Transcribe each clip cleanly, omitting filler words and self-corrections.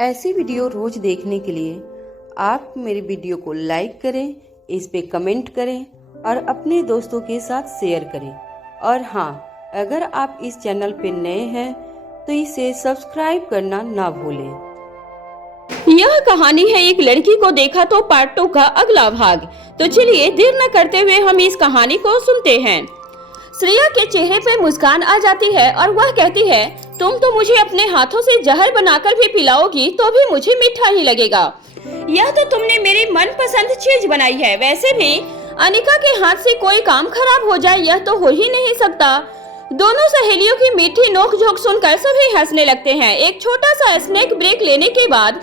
ऐसी वीडियो रोज देखने के लिए आप मेरे वीडियो को लाइक करें, इस पे कमेंट करें और अपने दोस्तों के साथ शेयर करें। और हाँ, अगर आप इस चैनल पे नए हैं तो इसे सब्सक्राइब करना ना भूलें। यह कहानी है एक लड़की को देखा तो पार्ट 2 का अगला भाग। तो चलिए देर न करते हुए हम इस कहानी को सुनते हैं। श्रेया के चेहरे पे मुस्कान आ जाती है और वह कहती है, तुम तो मुझे अपने हाथों से जहर बनाकर भी पिलाओगी तो भी मुझे मीठा ही लगेगा। यह तो तुमने मेरी मनपसंद चीज बनाई है। वैसे भी अनिका के हाथ से कोई काम खराब हो जाए यह तो हो ही नहीं सकता। दोनों सहेलियों की मीठी नोक-झोंक सुनकर सभी हंसने लगते हैं। एक छोटा सा स्नैक ब्रेक लेने के बाद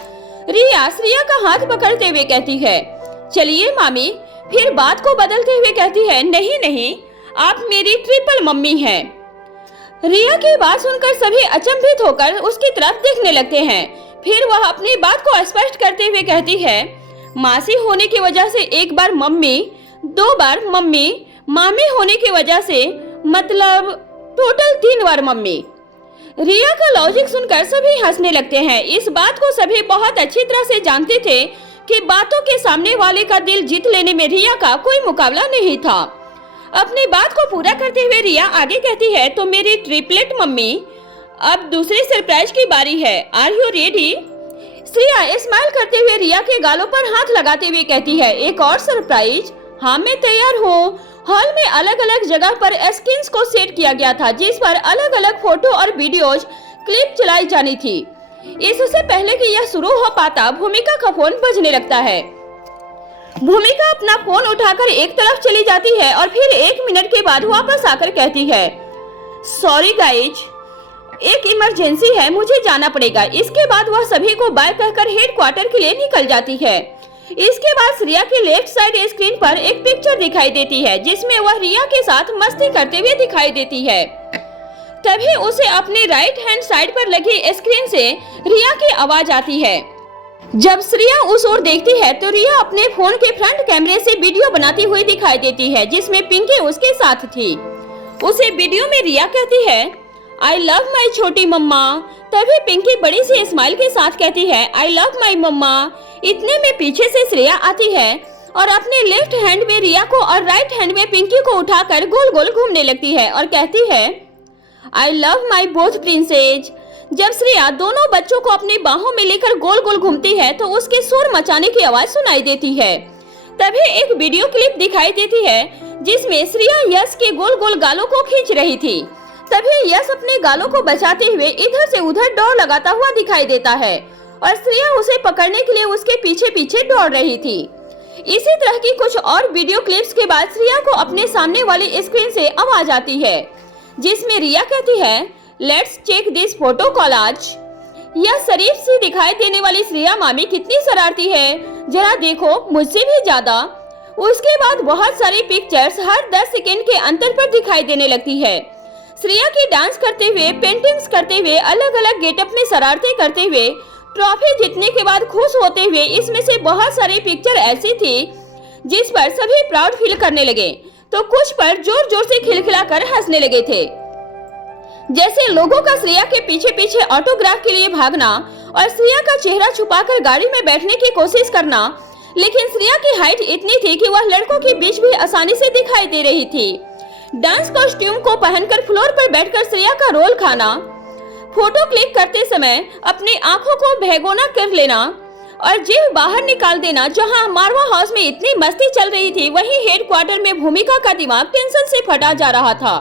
रिया श्रेया का हाथ पकड़ते हुए कहती है, चलिए मामी। फिर बात को बदलते हुए कहती है, नहीं नहीं, आप मेरी ट्रिपल मम्मी हैं। रिया की बात सुनकर सभी अचंभित होकर उसकी तरफ देखने लगते हैं। फिर वह अपनी बात को स्पष्ट करते हुए कहती है, मासी होने की वजह से एक बार मम्मी, 2 बार मम्मी, मामी होने की वजह से मतलब टोटल 3 बार मम्मी। रिया का लॉजिक सुनकर सभी हंसने लगते हैं। इस बात को सभी बहुत अच्छी तरह से जानते थे कि बातों के सामने वाले का दिल जीत लेने में रिया का कोई मुकाबला नहीं था। अपनी बात को पूरा करते हुए रिया आगे कहती है, तो मेरी ट्रिपलेट मम्मी, अब दूसरी सरप्राइज की बारी है। Are you ready? Shreya smile करते हुए रिया के गालों पर हाथ लगाते हुए कहती है, एक और सरप्राइज? हाँ, मैं तैयार हूँ। हॉल में अलग अलग जगह पर स्क्रीन्स को सेट किया गया था जिस पर अलग अलग फोटो और वीडियोज क्लिप चलाई जानी थी। इससे पहले कि यह शुरू हो पाता भूमिका का फोन बजने लगता है। भूमिका अपना फोन उठाकर एक तरफ चली जाती है और फिर 1 मिनट के बाद वापस आकर कहती है, सॉरी गाइज, एक इमरजेंसी है, मुझे जाना पड़ेगा। इसके बाद वह सभी को बाय कहकर हेडक्वार्टर के लिए निकल जाती है। इसके बाद श्रेया के लेफ्ट साइड स्क्रीन पर एक पिक्चर दिखाई देती है जिसमें वह रिया के साथ मस्ती करते हुए दिखाई देती है। तभी उसे अपनी राइट हैंड साइड पर लगी स्क्रीन से रिया की आवाज आती है। जब श्रेया उस ओर देखती है तो रिया अपने फोन के फ्रंट कैमरे से वीडियो बनाती हुई दिखाई देती है जिसमें पिंकी उसके साथ थी। उसे वीडियो में रिया कहती है, आई लव माई छोटी मम्मा। तभी पिंकी बड़ी सी स्माइल के साथ कहती है, आई लव माई मम्मा। इतने में पीछे से श्रेया आती है और अपने लेफ्ट हैंड में रिया को और राइट हैंड में पिंकी को उठाकर गोल गोल घूमने लगती है और कहती है, I love my both princess. जब श्रेया दोनों बच्चों को अपनी बाहों में लेकर गोल गोल घूमती है तो उसके शोर मचाने की आवाज सुनाई देती है। तभी एक वीडियो क्लिप दिखाई देती है जिसमें श्रेया यश के गोल गोल गालों को खींच रही थी। तभी यश अपने गालों को बचाते हुए इधर से उधर दौड़ लगाता हुआ दिखाई देता है और श्रेया उसे पकड़ने के लिए उसके पीछे पीछे दौड़ रही थी। इसी तरह की कुछ और वीडियो क्लिप्स के बाद श्रेया को अपने सामने वाली स्क्रीन से आवाज आती है जिसमें रिया कहती है, let's check this photo collage. यह शरीफ सी दिखाई देने वाली श्रेया मामी कितनी शरारती है, जरा देखो, मुझसे भी ज्यादा। उसके बाद बहुत सारी पिक्चर्स हर 10 सेकेंड के अंतर पर दिखाई देने लगती है। श्रेया की डांस करते हुए, पेंटिंग्स करते हुए, अलग अलग गेटअप में शरारतें करते हुए, ट्रॉफी जीतने के बाद खुश होते हुए। इसमें से बहुत सारी पिक्चर ऐसी थी जिस पर सभी प्राउड फील करने लगे तो कुछ पर जोर जोर से खिलखिलाकर हंसने लगे थे। जैसे लोगों का श्रेया के पीछे पीछे ऑटोग्राफ के लिए भागना और श्रेया का चेहरा छुपाकर गाड़ी में बैठने की कोशिश करना। लेकिन श्रेया की हाइट इतनी थी कि वह लड़कों के बीच भी आसानी से दिखाई दे रही थी। डांस कॉस्ट्यूम को पहनकर फ्लोर पर बैठकर श्रेया का रोल खाना, फोटो क्लिक करते समय अपनी आंखों को भैगोना कर लेना और जीभ बाहर निकाल देना। जहां मारवा हाउस में इतनी मस्ती चल रही थी वहीं हेडक्वार्टर में भूमिका का दिमाग टेंशन से फटा जा रहा था।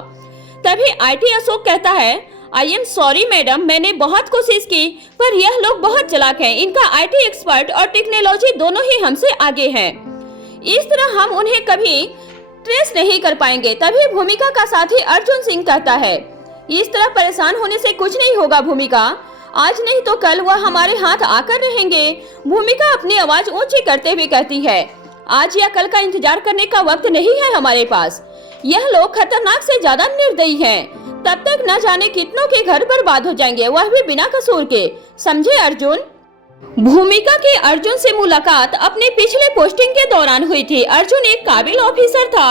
तभी आईटी अशोक कहता है, आई एम सॉरी मैडम, मैंने बहुत कोशिश की पर यह लोग बहुत चालाक हैं। इनका आईटी एक्सपर्ट और टेक्नोलॉजी दोनों ही हमसे आगे हैं। इस तरह हम उन्हें कभी ट्रेस नहीं कर पाएंगे। तभी भूमिका का साथी अर्जुन सिंह कहता है, इस तरह परेशान होने से कुछ नहीं होगा भूमिका, आज नहीं तो कल वह हमारे हाथ आकर रहेंगे। भूमिका अपनी आवाज ऊंची करते हुए कहती है, आज या कल का इंतजार करने का वक्त नहीं है हमारे पास। यह लोग खतरनाक से ज्यादा निर्दयी हैं। तब तक न जाने कितनों के घर बर्बाद हो जाएंगे, वह भी बिना कसूर के, समझे अर्जुन? भूमिका के अर्जुन से मुलाकात अपने पिछले पोस्टिंग के दौरान हुई थी। अर्जुन एक काबिल ऑफिसर था।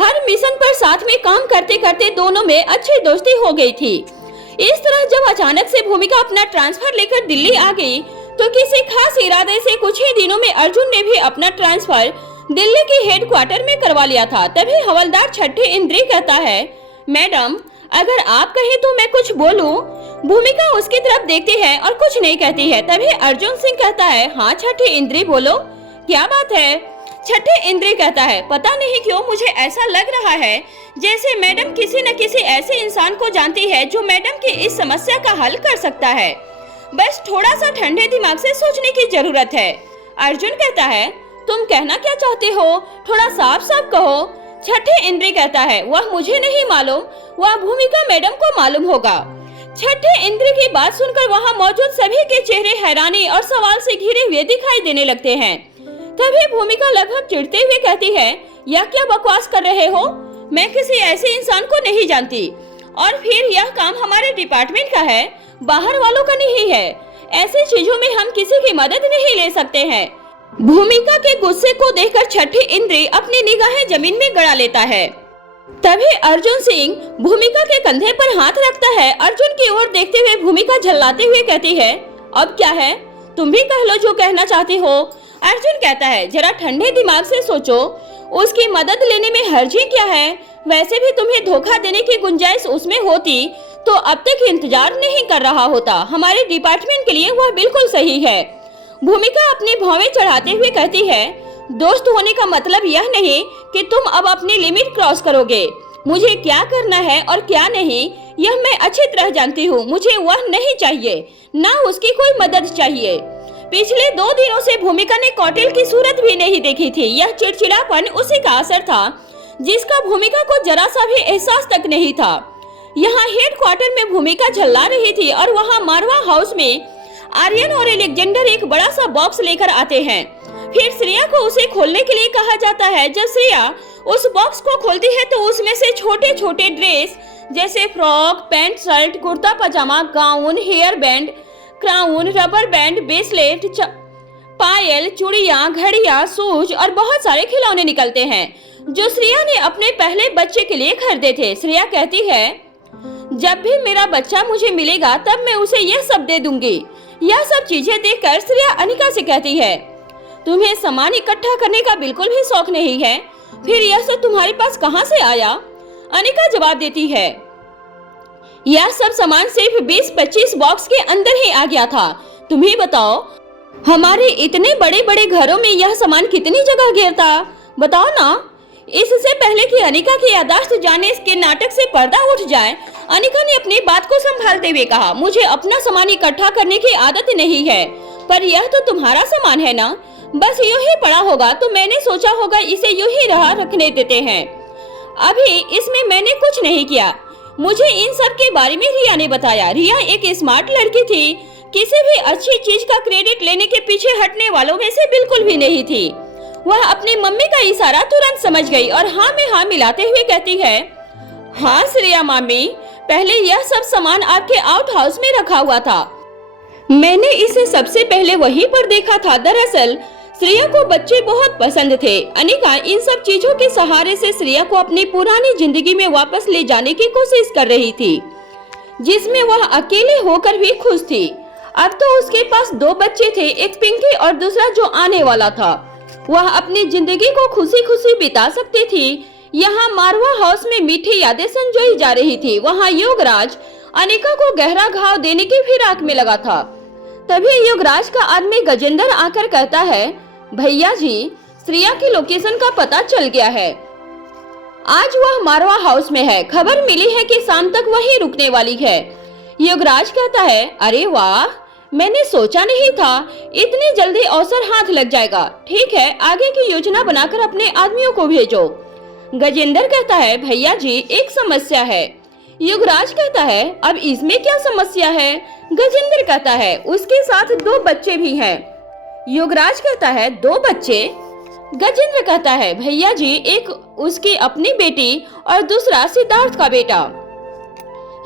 हर मिशन पर साथ में काम करते करते दोनों में अच्छी दोस्ती हो गई थी। इस तरह जब अचानक से भूमिका अपना ट्रांसफर लेकर दिल्ली आ गई तो किसी खास इरादे से कुछ ही दिनों में अर्जुन ने भी अपना ट्रांसफर दिल्ली के हेडक्वार्टर में करवा लिया था। तभी हवलदार छठे इंद्री कहता है, मैडम अगर आप कहें तो मैं कुछ बोलूं। भूमिका उसकी तरफ देखती है और कुछ नहीं कहती है। तभी अर्जुन सिंह कहता है, हाँ छठे इंद्री बोलो, क्या बात है। छठे इंद्री कहता है, पता नहीं क्यों मुझे ऐसा लग रहा है जैसे मैडम किसी न किसी ऐसे इंसान को जानती है जो मैडम की इस समस्या का हल कर सकता है। बस थोड़ा सा ठंडे दिमाग से सोचने की जरूरत है। अर्जुन कहता है, तुम कहना क्या चाहते हो, थोड़ा साफ साफ कहो। छठे इंद्री कहता है, वह मुझे नहीं मालूम, वह भूमिका मैडम को मालूम होगा। छठे इंद्री की बात सुनकर वहाँ मौजूद सभी के चेहरे हैरानी और सवाल से घिरे हुए दिखाई देने लगते हैं। तभी भूमिका लगभग चिढ़ते हुए कहती है, यह क्या बकवास कर रहे हो, मैं किसी ऐसे इंसान को नहीं जानती, और फिर यह काम हमारे डिपार्टमेंट का है, बाहर वालों का नहीं है। ऐसी चीजों में हम किसी की मदद नहीं ले सकते हैं। भूमिका के गुस्से को देखकर छठे इंद्री अपनी निगाहें जमीन में गड़ा लेता है। तभी अर्जुन सिंह भूमिका के कंधे पर हाथ रखता है। अर्जुन की ओर देखते हुए भूमिका झल्लाते हुए कहती है, अब क्या है, तुम भी कह लो जो कहना चाहती हो। अर्जुन कहता है, जरा ठंडे दिमाग से सोचो, उसकी मदद लेने में हर्जी क्या है। वैसे भी तुम्हें धोखा देने की गुंजाइश उसमें होती तो अब तक इंतजार नहीं कर रहा होता। हमारे डिपार्टमेंट के लिए वह बिल्कुल सही है। भूमिका अपनी भौवें चढ़ाते हुए कहती है, दोस्त होने का मतलब यह नहीं कि तुम अब अपनी लिमिट क्रॉस करोगे। मुझे क्या करना है और क्या नहीं यह मैं अच्छी तरह जानती हूँ। मुझे वह नहीं चाहिए, ना उसकी कोई मदद चाहिए। पिछले 2 दिनों से भूमिका ने कौटिल की सूरत भी नहीं देखी थी। यह चिड़चिड़ापन उसी का असर था जिसका भूमिका को जरा सा भी एहसास तक नहीं था। यहाँ हेडक्वार्टर में भूमिका झल्ला रही थी और वहाँ मारवा हाउस में आर्यन और एलेक्जेंडर एक बड़ा सा बॉक्स लेकर आते हैं। फिर श्रेया को उसे खोलने के लिए कहा जाता है। जब श्रेया उस बॉक्स को खोलती है तो उसमें से छोटे छोटे ड्रेस जैसे frock, pant, shirt, kurta pyjama, gown, hair band, crown, rubber band, bracelet, पायल, चूड़ियां, घड़ियां, शूज और बहुत सारे खिलौने निकलते हैं जो श्रेया ने अपने पहले बच्चे के लिए खरीदे थे। श्रेया कहती है, जब भी मेरा बच्चा मुझे मिलेगा तब मैं उसे यह सब दे दूंगी। यह सब चीजें देखकर श्रेया अनिका से कहती है, तुम्हें सामान इकट्ठा करने का बिल्कुल भी शौक नहीं है, फिर यह सब तुम्हारे पास कहां से आया। अनिका जवाब देती है, यह सब सामान सिर्फ 20-25 बॉक्स के अंदर ही आ गया था। तुम्हें बताओ, हमारे इतने बड़े बड़े घरों में यह सामान कितनी जगह घेरता, बताओ ना। इससे पहले कि अनिका की याददाश्त जाने के नाटक से पर्दा उठ जाए, अनिका ने अपनी बात को संभालते हुए कहा, मुझे अपना सामान इकट्ठा करने की आदत नहीं है, पर यह तो तुम्हारा सामान है ना, बस यूं ही पड़ा होगा तो मैंने सोचा होगा इसे यूं ही रखने देते हैं। अभी इसमें मैंने कुछ नहीं किया, मुझे इन सब के बारे में रिया ने बताया। रिया एक स्मार्ट लड़की थी, किसी भी अच्छी चीज का क्रेडिट लेने के पीछे हटने वालों में से बिल्कुल भी नहीं थी। वह अपनी मम्मी का इशारा तुरंत समझ गई और हाँ में हाँ मिलाते हुए कहती है, हाँ श्रेया मामी, पहले यह सब सामान आपके आउट हाउस में रखा हुआ था, मैंने इसे सबसे पहले वहीं पर देखा था। दरअसल श्रेया को बच्चे बहुत पसंद थे। अनिका इन सब चीजों के सहारे से श्रेया को अपनी पुरानी जिंदगी में वापस ले जाने की कोशिश कर रही थी, जिसमें वह अकेले होकर भी खुश थी। अब तो उसके पास 2 बच्चे थे, एक पिंकी और दूसरा जो आने वाला था। वह अपनी जिंदगी को खुशी खुशी बिता सकती थी। यहाँ मारवा हाउस में मीठी यादें संजोई जा रही थी। वहाँ योगराज अनिका को गहरा घाव देने की फिराक में लगा था। तभी योगराज का आदमी गजेंद्र आकर कहता है, भैया जी, श्रेया की लोकेशन का पता चल गया है। आज वह मारवा हाउस में है, खबर मिली है कि शाम तक वहीं रुकने वाली है। योगराज कहता है, अरे वाह, मैंने सोचा नहीं था इतनी जल्दी अवसर हाथ लग जाएगा। ठीक है, आगे की योजना बनाकर अपने आदमियों को भेजो। गजेंद्र कहता है, भैया जी एक समस्या है। युवराज कहता है, अब इसमें क्या समस्या है? गजेंद्र कहता है, उसके साथ 2 बच्चे भी हैं। युवराज कहता है, 2 बच्चे? गजेंद्र कहता है, भैया जी एक उसकी अपनी बेटी और दूसरा सिद्धार्थ का बेटा।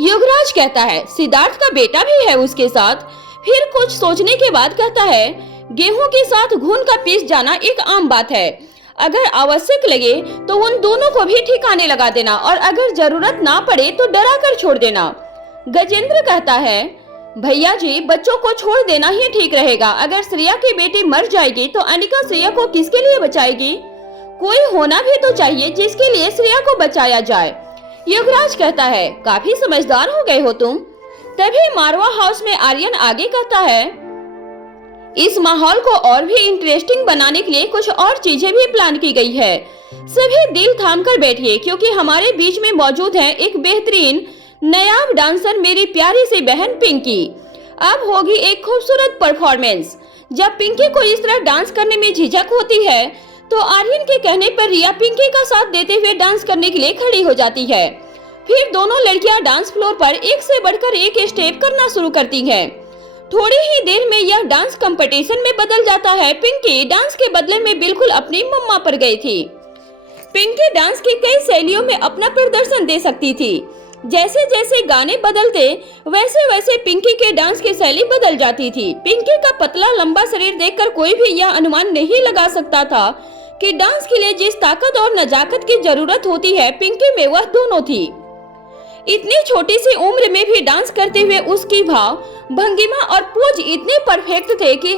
युवराज कहता है, सिद्धार्थ का बेटा भी है उसके साथ? फिर कुछ सोचने के बाद कहता है, गेहूं के साथ घुन का पीस जाना एक आम बात है। अगर आवश्यक लगे तो उन दोनों को भी ठिकाने लगा देना और अगर जरूरत ना पड़े तो डरा कर छोड़ देना। गजेंद्र कहता है, भैया जी, बच्चों को छोड़ देना ही ठीक रहेगा। अगर श्रेया की बेटी मर जाएगी तो अनिका श्रेया को किसके लिए बचाएगी? कोई होना भी तो चाहिए जिसके लिए श्रेया को बचाया जाए। युवराज कहता है, काफी समझदार हो गए हो तुम। तभी मारवा हाउस में आर्यन आगे कहता है, इस माहौल को और भी इंटरेस्टिंग बनाने के लिए कुछ और चीजें भी प्लान की गई है। सभी दिल थाम कर बैठिए, क्योंकि हमारे बीच में मौजूद है एक बेहतरीन नायाब डांसर, मेरी प्यारी सी बहन पिंकी। अब होगी एक खूबसूरत परफॉर्मेंस। जब पिंकी को इस तरह डांस करने में झिझक होती है तो आर्यन के कहने पर रिया पिंकी का साथ देते हुए डांस करने के लिए खड़ी हो जाती है। फिर दोनों लड़कियां डांस फ्लोर पर एक से बढ़कर एक स्टेप करना शुरू करती हैं। थोड़ी ही देर में यह डांस कंपटीशन में बदल जाता है। पिंकी डांस के बदले में बिल्कुल अपनी मम्मा पर गई थी। पिंकी डांस की कई शैलियों में अपना प्रदर्शन दे सकती थी। जैसे जैसे गाने बदलते वैसे वैसे पिंकी के डांस की शैली बदल जाती थी। पिंकी का पतला लंबा शरीर देखकर कोई भी यह अनुमान नहीं लगा सकता था कि डांस के लिए जिस ताकत और नजाकत की जरूरत होती है, पिंकी में वह दोनों थी। इतनी छोटी सी उम्र में भी डांस करते हुए उसकी भाव, भंगिमा और पोज इतने परफेक्ट थे कि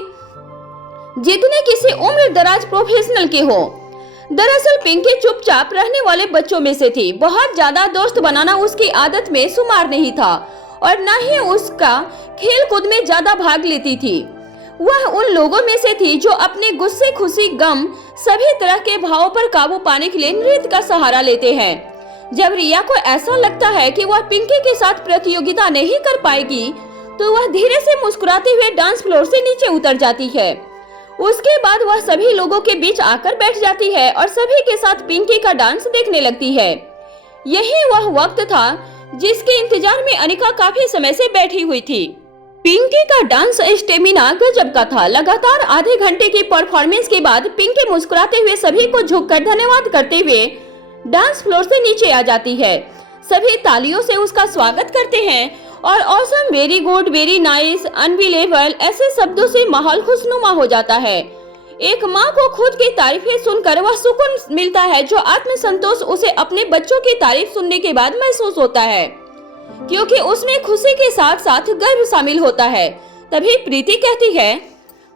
जितने किसी उम्र दराज प्रोफेशनल के हो। दरअसल पिंकी चुपचाप रहने वाले बच्चों में से थी। बहुत ज्यादा दोस्त बनाना उसकी आदत में शुमार नहीं था और न ही उसका खेल कूद में ज्यादा भाग लेती थी। वह उन लोगों में से थी जो अपने गुस्से, खुशी, गम सभी तरह के भावों पर काबू पाने के लिए नृत्य का सहारा लेते हैं। जब रिया को ऐसा लगता है कि वह पिंकी के साथ प्रतियोगिता नहीं कर पाएगी तो वह धीरे से मुस्कुराते हुए डांस फ्लोर से नीचे उतर जाती है। उसके बाद वह सभी लोगों के बीच आकर बैठ जाती है और सभी के साथ पिंकी का डांस देखने लगती है। यही वह वक्त था जिसके इंतजार में अनिका काफी समय से बैठी हुई थी। पिंकी का डांस स्टेमिना गजब का था। लगातार आधे घंटे की परफॉर्मेंस के बाद पिंकी मुस्कुराते हुए सभी को झुककर धन्यवाद करते हुए डांस फ्लोर से नीचे आ जाती है। सभी तालियों से उसका स्वागत करते हैं और awesome, very good, very nice, unbelievable ऐसे शब्दों से माहौल खुशनुमा हो जाता है। एक माँ को खुद की तारीफें सुनकर वह सुकून मिलता है जो आत्मसंतोष उसे अपने बच्चों की तारीफ सुनने के बाद महसूस होता है, क्योंकि उसमें खुशी के साथ साथ गर्व शामिल होता है। तभी प्रीति कहती है,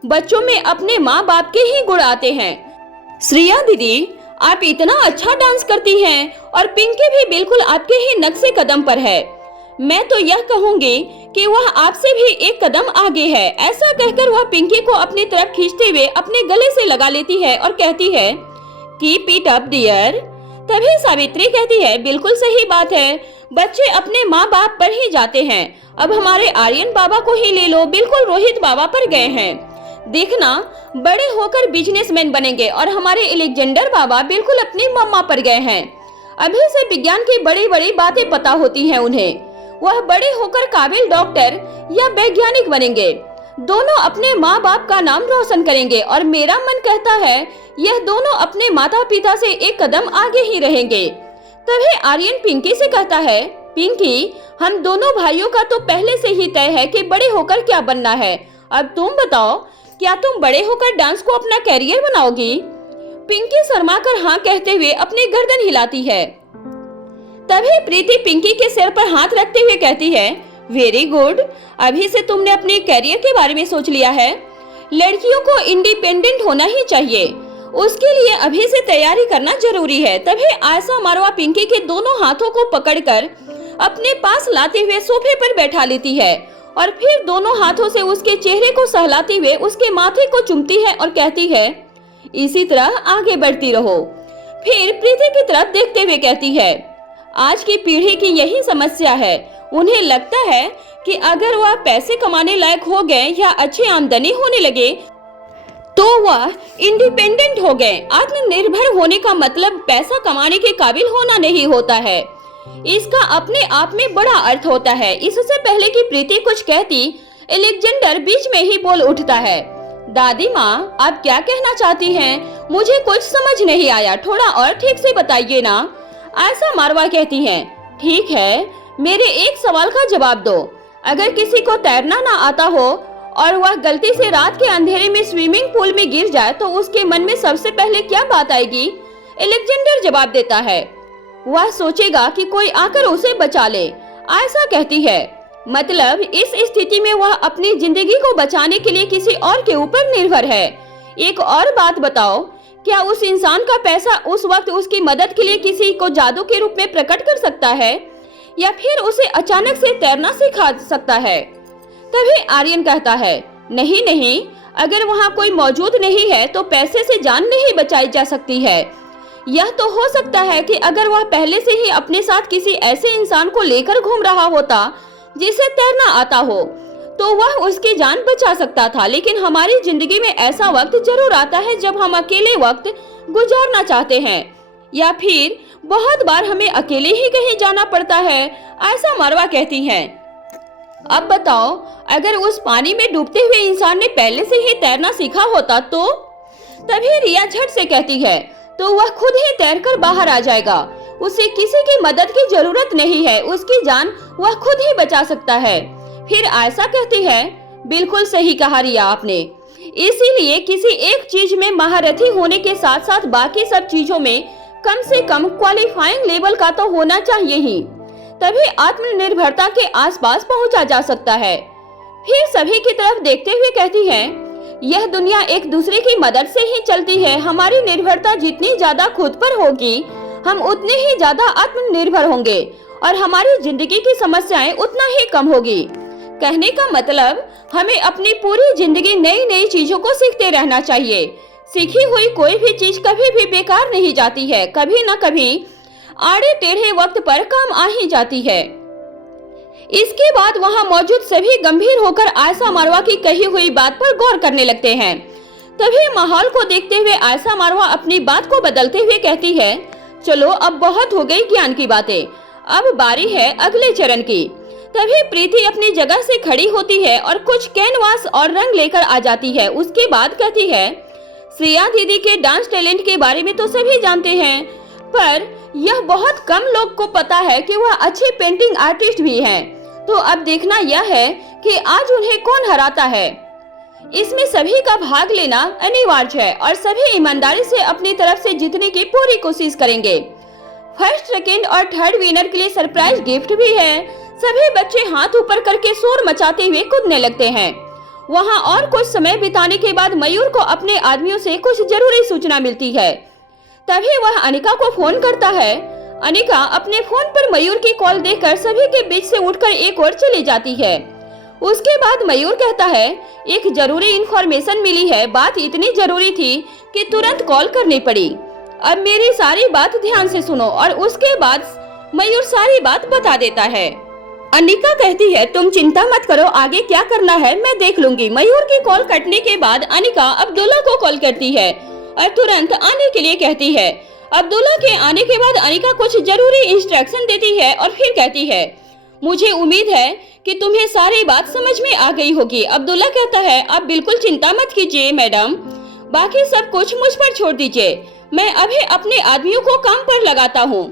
बच्चों में अपने माँ बाप के ही गुण आते हैं। श्रेया दीदी, आप इतना अच्छा डांस करती हैं और पिंकी भी बिल्कुल आपके ही नक्शे कदम पर है। मैं तो यह कहूंगी कि वह आपसे भी एक कदम आगे है। ऐसा कहकर वह पिंकी को अपनी तरफ खींचते हुए अपने गले से लगा लेती है और कहती है, कीप इट अप डियर। तभी सावित्री कहती है, बिल्कुल सही बात है, बच्चे अपने माँ बाप पर ही जाते हैं। अब हमारे आर्यन बाबा को ही ले लो, बिल्कुल रोहित बाबा पर गए हैं। देखना, बड़े होकर बिजनेसमैन बनेंगे। और हमारे अलेक्जेंडर बाबा बिल्कुल अपनी मम्मा पर गए हैं। अभी से विज्ञान की बड़ी बड़ी बातें पता होती हैं उन्हें। वह बड़े होकर काबिल डॉक्टर या वैज्ञानिक बनेंगे। दोनों अपने माँ बाप का नाम रोशन करेंगे और मेरा मन कहता है यह दोनों अपने माता पिता से एक कदम आगे ही रहेंगे। तभी आर्यन पिंकी से कहता है, पिंकी, हम दोनों भाइयों का तो पहले से ही तय है कि बड़े होकर क्या बनना है। अब तुम बताओ, क्या तुम बड़े होकर डांस को अपना कैरियर बनाओगी? पिंकी शर्माकर हाँ कहते हुए अपनी गर्दन हिलाती है। तभी प्रीति पिंकी के सिर पर हाथ रखते हुए कहती है, वेरी गुड, अभी से तुमने अपने कैरियर के बारे में सोच लिया है। लड़कियों को इंडिपेंडेंट होना ही चाहिए, उसके लिए अभी से तैयारी करना जरूरी है। तभी आयशा मारवा पिंकी के दोनों हाथों को पकड़कर अपने पास लाते हुए सोफे पर बैठा लेती है और फिर दोनों हाथों से उसके चेहरे को सहलाते हुए उसके माथे को चूमती है और कहती है, इसी तरह आगे बढ़ती रहो। फिर प्रीति की तरफ देखते हुए कहती है, आज की पीढ़ी की यही समस्या है। उन्हें लगता है कि अगर वह पैसे कमाने लायक हो गए या अच्छी आमदनी होने लगे तो वह इंडिपेंडेंट हो गए। आत्मनिर्भर होने का मतलब पैसा कमाने के काबिल होना नहीं होता है। इसका अपने आप में बड़ा अर्थ होता है। इससे पहले कि प्रीति कुछ कहती, अलेक्जेंडर बीच में ही बोल उठता है, दादी माँ, आप क्या कहना चाहती हैं? मुझे कुछ समझ नहीं आया, थोड़ा और ठीक से बताइए ना। आयशा मारवा कहती है, ठीक है, मेरे एक सवाल का जवाब दो। अगर किसी को तैरना ना आता हो और वह गलती से रात के अंधेरे में स्विमिंग पूल में गिर जाए तो उसके मन में सबसे पहले क्या बात आएगी? अलेक्जेंडर जवाब देता है, वह सोचेगा कि कोई आकर उसे बचा ले। आयशा कहती है, मतलब इस स्थिति में वह अपनी जिंदगी को बचाने के लिए किसी और के ऊपर निर्भर है। एक और बात बताओ, क्या उस इंसान का पैसा उस वक्त उसकी मदद के लिए किसी को जादू के रूप में प्रकट कर सकता है, या फिर उसे अचानक से तैरना सिखा सकता है? तभी आर्यन कहता है, नहीं नहीं, अगर वहाँ कोई मौजूद नहीं है तो पैसे से जान नहीं बचाई जा सकती है। यह तो हो सकता है कि अगर वह पहले से ही अपने साथ किसी ऐसे इंसान को लेकर घूम रहा होता जिसे तैरना आता हो, तो वह उसकी जान बचा सकता था। लेकिन हमारी जिंदगी में ऐसा वक्त जरूर आता है जब हम अकेले वक्त गुजारना चाहते हैं, या फिर बहुत बार हमें अकेले ही कहीं जाना पड़ता है, ऐसा मारवा कहती है। अब बताओ, अगर उस पानी में डूबते हुए इंसान ने पहले से ही तैरना सीखा होता तो? तभी रिया झट से कहती है, तो वह खुद ही तैरकर बाहर आ जाएगा, उसे किसी की मदद की जरूरत नहीं है, उसकी जान वह खुद ही बचा सकता है। फिर आयशा कहती है, बिल्कुल सही कहा रिया आपने, इसीलिए किसी एक चीज में महारथी होने के साथ साथ बाकी सब चीजों में कम से कम क्वालिफाइंग लेवल का तो होना चाहिए ही, तभी आत्मनिर्भरता के आसपास पहुंचा जा सकता है। फिर सभी की तरफ देखते हुए कहती है, यह दुनिया एक दूसरे की मदद से ही चलती है। हमारी निर्भरता जितनी ज्यादा खुद पर होगी, हम उतने ही ज्यादा आत्मनिर्भर होंगे और हमारी जिंदगी की समस्याएं उतना ही कम होगी। कहने का मतलब, हमें अपनी पूरी जिंदगी नई नई चीजों को सीखते रहना चाहिए। सीखी हुई कोई भी चीज कभी भी बेकार नहीं जाती है, कभी न कभी आड़े टेढ़े वक्त पर काम आ ही जाती है। इसके बाद वहां मौजूद सभी गंभीर होकर आयशा मारवा की कही हुई बात पर गौर करने लगते हैं। तभी माहौल को देखते हुए आयशा मारवा अपनी बात को बदलते हुए कहती है, चलो अब बहुत हो गई ज्ञान की बातें, अब बारी है अगले चरण की। तभी प्रीति अपनी जगह से खड़ी होती है और कुछ कैनवास और रंग लेकर आ जाती है। उसके बाद कहती है, श्रेया दीदी के डांस टैलेंट के बारे में तो सभी जानते हैं, पर यह बहुत कम लोग को पता है कि वह अच्छे पेंटिंग आर्टिस्ट भी हैं। तो अब देखना यह है कि आज उन्हें कौन हराता है। इसमें सभी का भाग लेना अनिवार्य है और सभी ईमानदारी से अपनी तरफ से जीतने की पूरी कोशिश करेंगे। फर्स्ट, सेकेंड और थर्ड विनर के लिए सरप्राइज गिफ्ट भी है। सभी बच्चे हाथ ऊपर करके शोर मचाते हुए कूदने लगते हैं। वहां और कुछ समय बिताने के बाद मयूर को अपने आदमियों से कुछ जरूरी सूचना मिलती है। तभी वह अनिका को फोन करता है। अनिका अपने फोन पर मयूर की कॉल देखकर सभी के बीच से उठकर एक ओर चली जाती है। उसके बाद मयूर कहता है, एक जरूरी इंफॉर्मेशन मिली है, बात इतनी जरूरी थी कि तुरंत कॉल करनी पड़ी। अब मेरी सारी बात ध्यान से सुनो। और उसके बाद मयूर सारी बात बता देता है। अनिका कहती है, तुम चिंता मत करो, आगे क्या करना है मैं देख लूंगी। मयूर की कॉल कटने के बाद अनिका अब्दुल्ला को कॉल करती है और तुरंत आने के लिए कहती है। अब्दुल्ला के आने के बाद अनिका कुछ जरूरी इंस्ट्रक्शन देती है और फिर कहती है, मुझे उम्मीद है कि तुम्हें सारी बात समझ में आ गई होगी। अब्दुल्ला कहता है, आप बिल्कुल चिंता मत कीजिए मैडम, बाकी सब कुछ मुझ पर छोड़ दीजिए, मैं अभी अपने आदमियों को काम पर लगाता हूँ।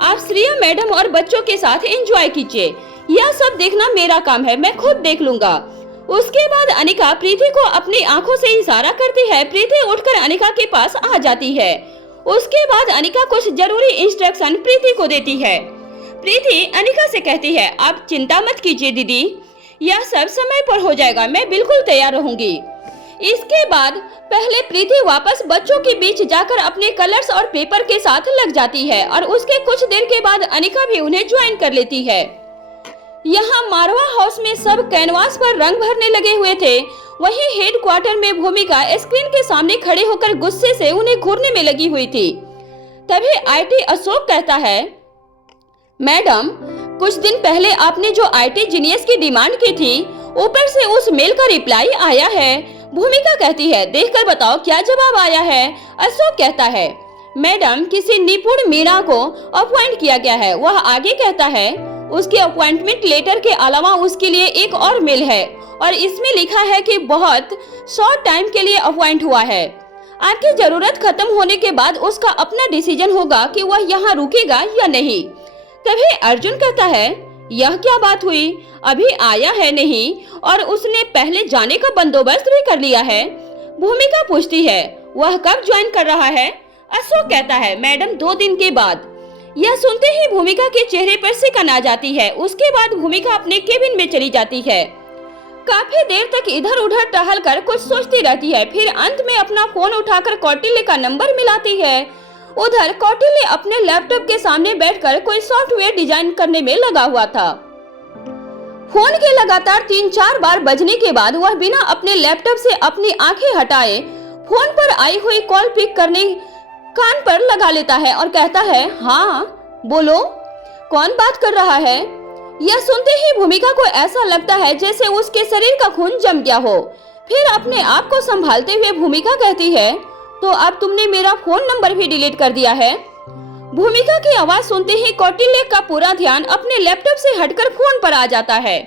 आप श्रेया मैडम और बच्चों के साथ एंजॉय कीजिए, यह सब देखना मेरा काम है, मैं खुद देख लूंगा। उसके बाद अनिका प्रीति को अपनी आंखों से इशारा करती है। प्रीति उठकर अनिका के पास आ जाती है। उसके बाद अनिका कुछ जरूरी इंस्ट्रक्शन प्रीति को देती है। प्रीति अनिका से कहती है, आप चिंता मत कीजिए दीदी, यह सब समय पर हो जाएगा, मैं बिल्कुल तैयार रहूंगी। इसके बाद पहले प्रीति वापस बच्चों के बीच जाकर अपने कलर्स और पेपर के साथ लग जाती है और उसके कुछ देर के बाद अनिका भी उन्हें ज्वाइन कर लेती है। यहाँ मारवा हाउस में सब कैनवास पर रंग भरने लगे हुए थे। वहीं हेड क्वार्टर में भूमिका स्क्रीन के सामने खड़े होकर गुस्से से उन्हें घूरने में लगी हुई थी। तभी आईटी अशोक कहता है, मैडम कुछ दिन पहले आपने जो आईटी जीनियस की डिमांड की थी, ऊपर से उस मेल का रिप्लाई आया है। भूमिका कहती है, देखकर बताओ क्या जवाब आया है। अशोक कहता है, मैडम किसी निपुण मीरा को अपॉइंट किया गया है। वह आगे कहता है, उसके अपॉइंटमेंट लेटर के अलावा उसके लिए एक और मेल है और इसमें लिखा है कि बहुत शॉर्ट टाइम के लिए अपॉइंट हुआ है। आपकी जरूरत खत्म होने के बाद उसका अपना डिसीजन होगा कि वह यहाँ रुकेगा या नहीं। तभी अर्जुन कहता है, यह क्या बात हुई, अभी आया है नहीं और उसने पहले जाने का बंदोबस्त भी कर लिया है। भूमिका पूछती है, वह कब ज्वाइन कर रहा है। अशोक कहता है, मैडम 2 दिन के बाद। यह सुनते ही भूमिका के चेहरे पर सिकन आ जाती है। उसके बाद भूमिका अपने केबिन में चली जाती है। काफी देर तक इधर उधर टहल कर कुछ सोचती रहती है। फिर अंत में अपना फोन उठाकर कौटिल्य का नंबर मिलाती है। उधर कौटिल्य अपने लैपटॉप के सामने बैठकर कोई सॉफ्टवेयर डिजाइन करने में लगा हुआ था। फोन के लगातार 3-4 बार बजने के बाद वह बिना अपने लैपटॉप से अपनी आंखें हटाए फोन पर आई हुई कॉल पिक करने कान पर लगा लेता है और कहता है, हाँ बोलो, कौन बात कर रहा है? यह सुनते ही भूमिका को ऐसा लगता है जैसे उसके शरीर का खून जम गया हो। फिर अपने आप को संभालते हुए भूमिका कहती है, तो अब तुमने मेरा फोन नंबर भी डिलीट कर दिया है? भूमिका की आवाज सुनते ही कौटिल्य का पूरा ध्यान अपने लैपटॉप से हटकर फोन पर आ जाता है।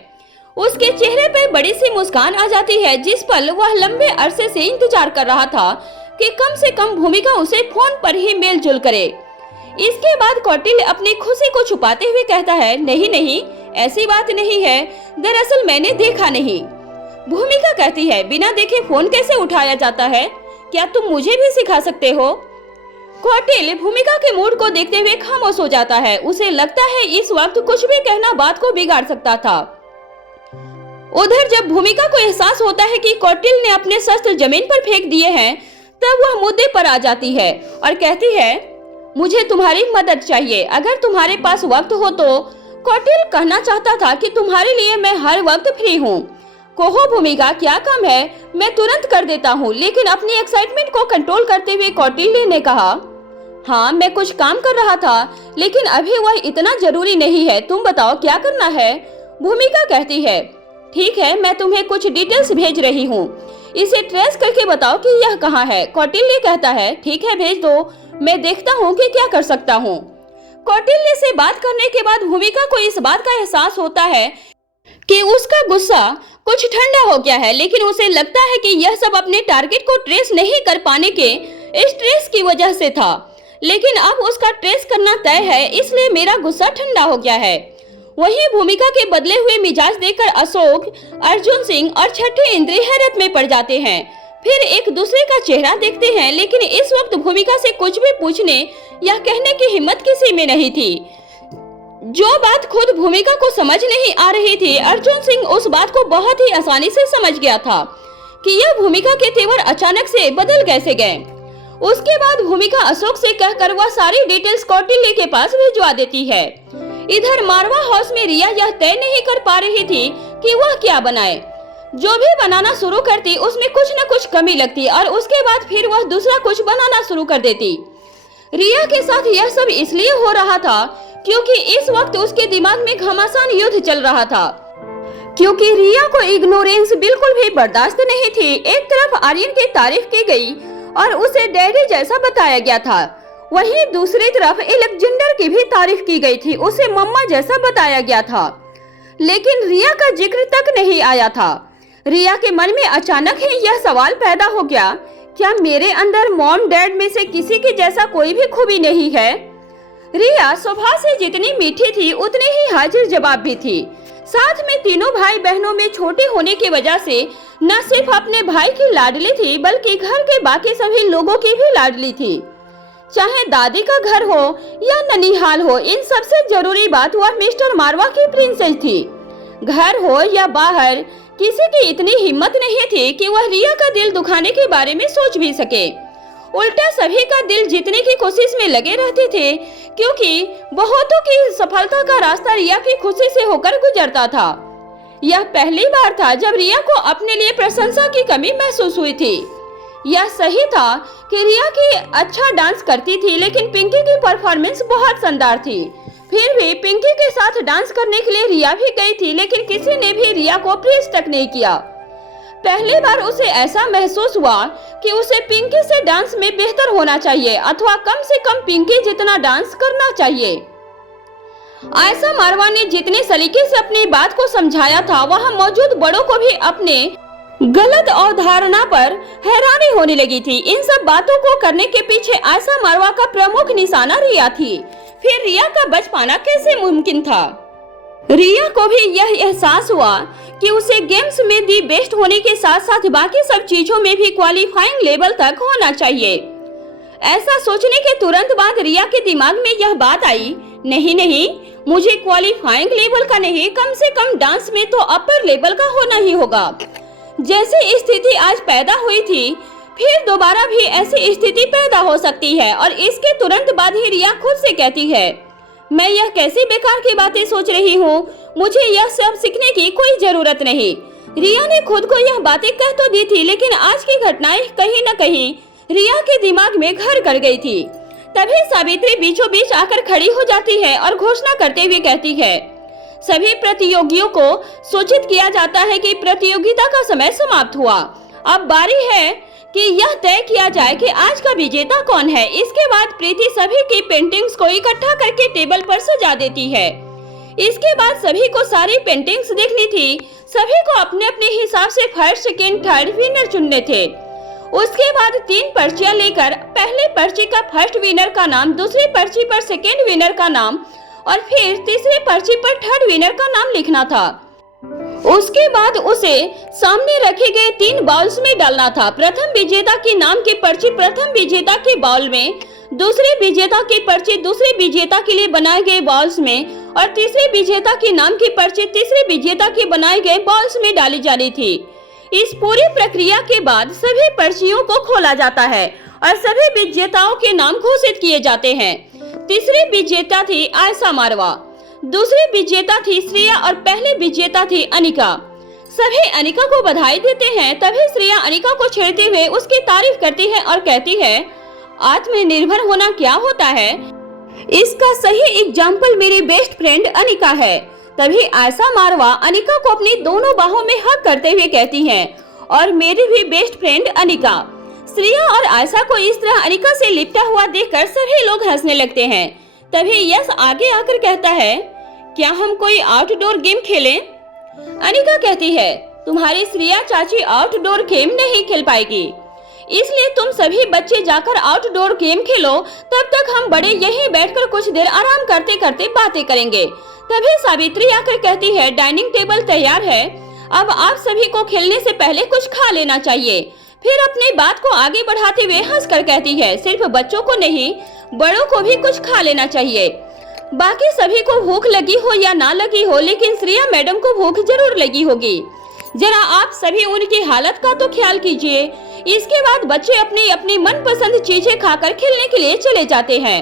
उसके चेहरे पर बड़ी सी मुस्कान आ जाती है, जिस पल वह लंबे अरसे से इंतजार कर रहा था कि कम से कम भूमिका उसे फोन पर ही मेल जुल करे। इसके बाद कौटिल्य अपनी खुशी को छुपाते हुए कहता है, नहीं नहीं, ऐसी बात नहीं है, दरअसल मैंने देखा नहीं। भूमिका कहती है, बिना देखे फोन कैसे उठाया जाता है? क्या तुम मुझे भी सिखा सकते हो? कौटिल्य भूमिका के मूड को देखते हुए खामोश हो जाता है। उसे लगता है इस वक्त कुछ भी कहना बात को बिगाड़ सकता था। उधर जब भूमिका को एहसास होता है कि कौटिल्य ने अपने शस्त्र जमीन पर फेंक दिए हैं, तब वह मुद्दे पर आ जाती है और कहती है, मुझे तुम्हारी मदद चाहिए, अगर तुम्हारे पास वक्त हो तो। कौटिल्य कहना चाहता था कि तुम्हारे लिए मैं हर वक्त फ्री हूँ। कहो भूमिका, क्या काम है, मैं तुरंत कर देता हूँ। लेकिन अपनी एक्साइटमेंट को कंट्रोल करते हुए कौटिल्य ने कहा, हाँ मैं कुछ काम कर रहा था, लेकिन अभी वह इतना जरूरी नहीं है, तुम बताओ क्या करना है? भूमिका कहती है, ठीक है, मैं तुम्हें कुछ डिटेल्स भेज रही हूँ, इसे ट्रेस करके बताओ कि यह कहाँ है। कौटिल्य कहता है, ठीक है भेज दो, मैं देखता हूँ कि क्या कर सकता हूँ। कौटिल्य से बात करने के बाद भूमिका को इस बात का एहसास होता है कि उसका गुस्सा कुछ ठंडा हो गया है, लेकिन उसे लगता है कि यह सब अपने टारगेट को ट्रेस नहीं कर पाने के स्ट्रेस की वजह से था। लेकिन अब उसका ट्रेस करना तय है, इसलिए मेरा गुस्सा ठंडा हो गया है। वहीं भूमिका के बदले हुए मिजाज देखकर अशोक, अर्जुन सिंह और छठे इंद्रिय हैरत में पड़ जाते हैं। फिर एक दूसरे का चेहरा देखते हैं, लेकिन इस वक्त भूमिका से कुछ भी पूछने या कहने की हिम्मत किसी में नहीं थी। जो बात खुद भूमिका को समझ नहीं आ रही थी, अर्जुन सिंह उस बात को बहुत ही आसानी से समझ गया था कि यह भूमिका के तेवर अचानक से बदल कैसे गए। उसके बाद भूमिका अशोक से कहकर वह सारी डिटेल्स कौटिल्य के पास भिजवा देती है। इधर मारवा हाउस में रिया यह तय नहीं कर पा रही थी कि वह क्या बनाए। जो भी बनाना शुरू करती उसमें कुछ न कुछ कमी लगती और उसके बाद फिर वह दूसरा कुछ बनाना शुरू कर देती। रिया के साथ यह सब इसलिए हो रहा था क्योंकि इस वक्त उसके दिमाग में घमासान युद्ध चल रहा था, क्योंकि रिया को इग्नोरेंस बिल्कुल भी बर्दाश्त नहीं थी। एक तरफ आर्यन की तारीफ की गई और उसे डैडी जैसा बताया गया था, वहीं दूसरी तरफ एलेक्जेंडर की भी तारीफ की गई थी, उसे मम्मा जैसा बताया गया था, लेकिन रिया का जिक्र तक नहीं आया था। रिया के मन में अचानक ही यह सवाल पैदा हो गया, क्या मेरे अंदर मॉम डैड में से किसी के जैसा कोई भी खूबी नहीं है? रिया स्वभाव से जितनी मीठी थी उतनी ही हाजिर जवाब भी थी। साथ में तीनों भाई बहनों में छोटे होने की वजह से न सिर्फ अपने भाई की लाडली थी बल्कि घर के बाकी सभी लोगों की भी लाडली थी। चाहे दादी का घर हो या ननिहाल हो, इन सबसे जरूरी बात वह मिस्टर मारवा की प्रिंसेस थी। घर हो या बाहर, किसी की इतनी हिम्मत नहीं थी कि वह रिया का दिल दुखाने के बारे में सोच भी सके। उल्टा सभी का दिल जीतने की कोशिश में लगे रहते थे, क्योंकि बहुतों की सफलता का रास्ता रिया की खुशी से होकर गुजरता था। यह पहली बार था जब रिया को अपने लिए प्रशंसा की कमी महसूस हुई थी। यह सही था कि रिया की अच्छा डांस करती थी, लेकिन पिंकी की परफॉर्मेंस बहुत शानदार थी। फिर भी पिंकी के साथ डांस करने के लिए रिया भी गई थी, लेकिन किसी ने भी रिया को प्रेज तक नहीं किया। पहली बार उसे ऐसा महसूस हुआ कि उसे पिंकी से डांस में बेहतर होना चाहिए, अथवा कम से कम पिंकी जितना डांस करना चाहिए। आयशा मारवा ने जितने सलीके से अपनी बात को समझाया था, वहां मौजूद बड़ों को भी अपने गलत अवधारणा पर हैरानी होने लगी थी। इन सब बातों को करने के पीछे आयशा मारवा का प्रमुख निशाना रिया थी। फिर रिया का बच पाना कैसे मुमकिन था? रिया को भी यह एहसास हुआ कि उसे गेम्स में दी बेस्ट होने के साथ साथ बाकी सब चीजों में भी क्वालिफाइंग लेवल तक होना चाहिए। ऐसा सोचने के तुरंत बाद रिया के दिमाग में यह बात आई, नहीं नहीं, मुझे क्वालिफाइंग लेवल का नहीं, कम से कम डांस में तो अपर लेवल का होना ही होगा। जैसे स्थिति आज पैदा हुई थी, फिर दोबारा भी ऐसी स्थिति पैदा हो सकती है। और इसके तुरंत बाद ही रिया खुद से कहती है, मैं यह कैसी बेकार की बातें सोच रही हूँ, मुझे यह सब सीखने की कोई जरूरत नहीं। रिया ने खुद को यह बातें कह तो दी थी, लेकिन आज की घटनाएं कहीं न कहीं रिया के दिमाग में घर कर गई थी। तभी सावित्री बीचों बीच आकर खड़ी हो जाती है और घोषणा करते हुए कहती है, सभी प्रतियोगियों को सूचित किया जाता है कि प्रतियोगिता का समय समाप्त हुआ। अब बारी है कि यह तय किया जाए कि आज का विजेता कौन है। इसके बाद प्रीति सभी की पेंटिंग्स को इकट्ठा करके टेबल पर सजा देती है। इसके बाद सभी को सारी पेंटिंग्स देखनी थी। सभी को अपने अपने हिसाब से फर्स्ट, सेकेंड, थर्ड विनर चुनने थे। उसके बाद 3 पर्चियां लेकर पहले पर्ची का फर्स्ट विनर का नाम, दूसरी पर्ची पर सेकेंड विनर का नाम और फिर तीसरी पर्ची पर थर्ड विनर का नाम लिखना था। उसके बाद उसे सामने रखे गए 3 बाउल्स में डालना था। प्रथम विजेता के नाम की पर्ची प्रथम विजेता के बाउल में, दूसरे विजेता की पर्ची दूसरे विजेता के लिए बनाए गए बाउल्स में और तीसरे विजेता के नाम की पर्ची तीसरे विजेता के बनाए गए बाउल्स में डाली जानी थी। इस पूरी प्रक्रिया के बाद सभी पर्चियों को खोला जाता है और सभी विजेताओं के नाम घोषित किए जाते हैं। तीसरी विजेता थी आयशा मारवा, दूसरी विजेता थी श्रेया और पहले विजेता थी अनिका। सभी अनिका को बधाई देते हैं। तभी श्रेया अनिका को छेड़ते हुए उसकी तारीफ करती है और कहती है, आत्मनिर्भर होना क्या होता है, इसका सही एग्जाम्पल मेरी बेस्ट फ्रेंड अनिका है। तभी आयशा मारवा अनिका को अपनी दोनों बाहों में हक करते हुए कहती है, और मेरी भी बेस्ट फ्रेंड अनिका। श्रेया और आयशा को इस तरह अनिका से लिपटा हुआ देखकर सभी लोग हंसने लगते हैं। तभी यश आगे आकर कहता है, क्या हम कोई आउटडोर गेम खेलें? अनिका कहती है, तुम्हारी श्रेया चाची आउटडोर गेम नहीं खेल पाएगी, इसलिए तुम सभी बच्चे जाकर आउटडोर गेम खेलो, तब तक हम बड़े यहीं बैठकर कुछ देर आराम करते करते बातें करेंगे। तभी सावित्री आकर कहती है, डाइनिंग टेबल तैयार है, अब आप सभी को खेलने से पहले कुछ खा लेना चाहिए। फिर अपनी बात को आगे बढ़ाते हुए हंसकर कहती है, सिर्फ बच्चों को नहीं, बड़ों को भी कुछ खा लेना चाहिए। बाकी सभी को भूख लगी हो या ना लगी हो, लेकिन श्रेया मैडम को भूख जरूर लगी होगी। जरा आप सभी उनकी हालत का तो ख्याल कीजिए। इसके बाद बच्चे अपनी अपनी मनपसंद चीजें खाकर खेलने के लिए चले जाते हैं।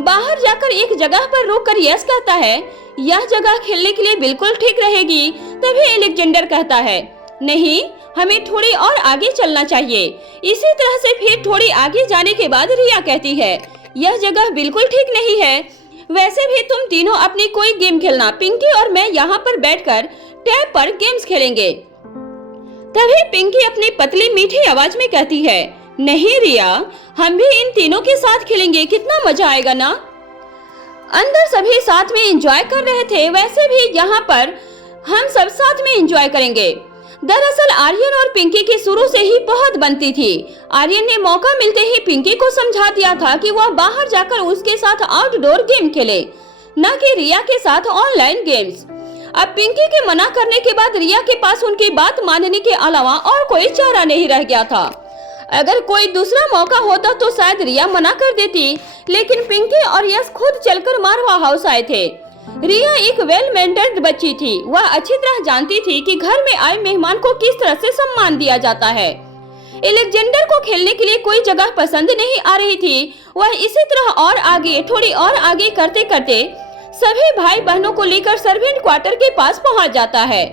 बाहर जाकर एक जगह पर रुककर यश कहता है, यह जगह खेलने के लिए बिल्कुल ठीक रहेगी। तभी एलेक्जेंडर कहता है, नहीं, हमें थोड़ी और आगे चलना चाहिए। इसी तरह से फिर थोड़ी आगे जाने के बाद रिया कहती है, यह जगह बिल्कुल ठीक नहीं है। वैसे भी तुम तीनों अपनी कोई गेम खेलना, पिंकी और मैं यहाँ पर बैठकर टैब पर गेम्स खेलेंगे। तभी पिंकी अपनी पतली मीठी आवाज में कहती है, नहीं रिया, हम भी इन तीनों के साथ खेलेंगे, कितना मजा आएगा ना। अंदर सभी साथ में एंजॉय कर रहे थे, वैसे भी यहाँ पर हम सब साथ में एंजॉय करेंगे। दरअसल आर्यन और पिंकी की शुरू से ही बहुत बनती थी। आर्यन ने मौका मिलते ही पिंकी को समझा दिया था कि वह बाहर जाकर उसके साथ आउटडोर गेम खेले, न कि रिया के साथ ऑनलाइन गेम्स। अब पिंकी के मना करने के बाद रिया के पास उनकी बात मानने के अलावा और कोई चारा नहीं रह गया था। अगर कोई दूसरा मौका होता तो शायद रिया मना कर देती, लेकिन पिंकी और यश खुद चलकर मारवा हाउस आए थे। रिया एक वेल मेंटेन्ड बच्ची थी। वह अच्छी तरह जानती थी कि घर में आए मेहमान को किस तरह से सम्मान दिया जाता है। एलेक्जेंडर को खेलने के लिए कोई जगह पसंद नहीं आ रही थी। वह इसी तरह और आगे, थोड़ी और आगे करते करते सभी भाई बहनों को लेकर सर्वेंट क्वार्टर के पास पहुंच जाता है।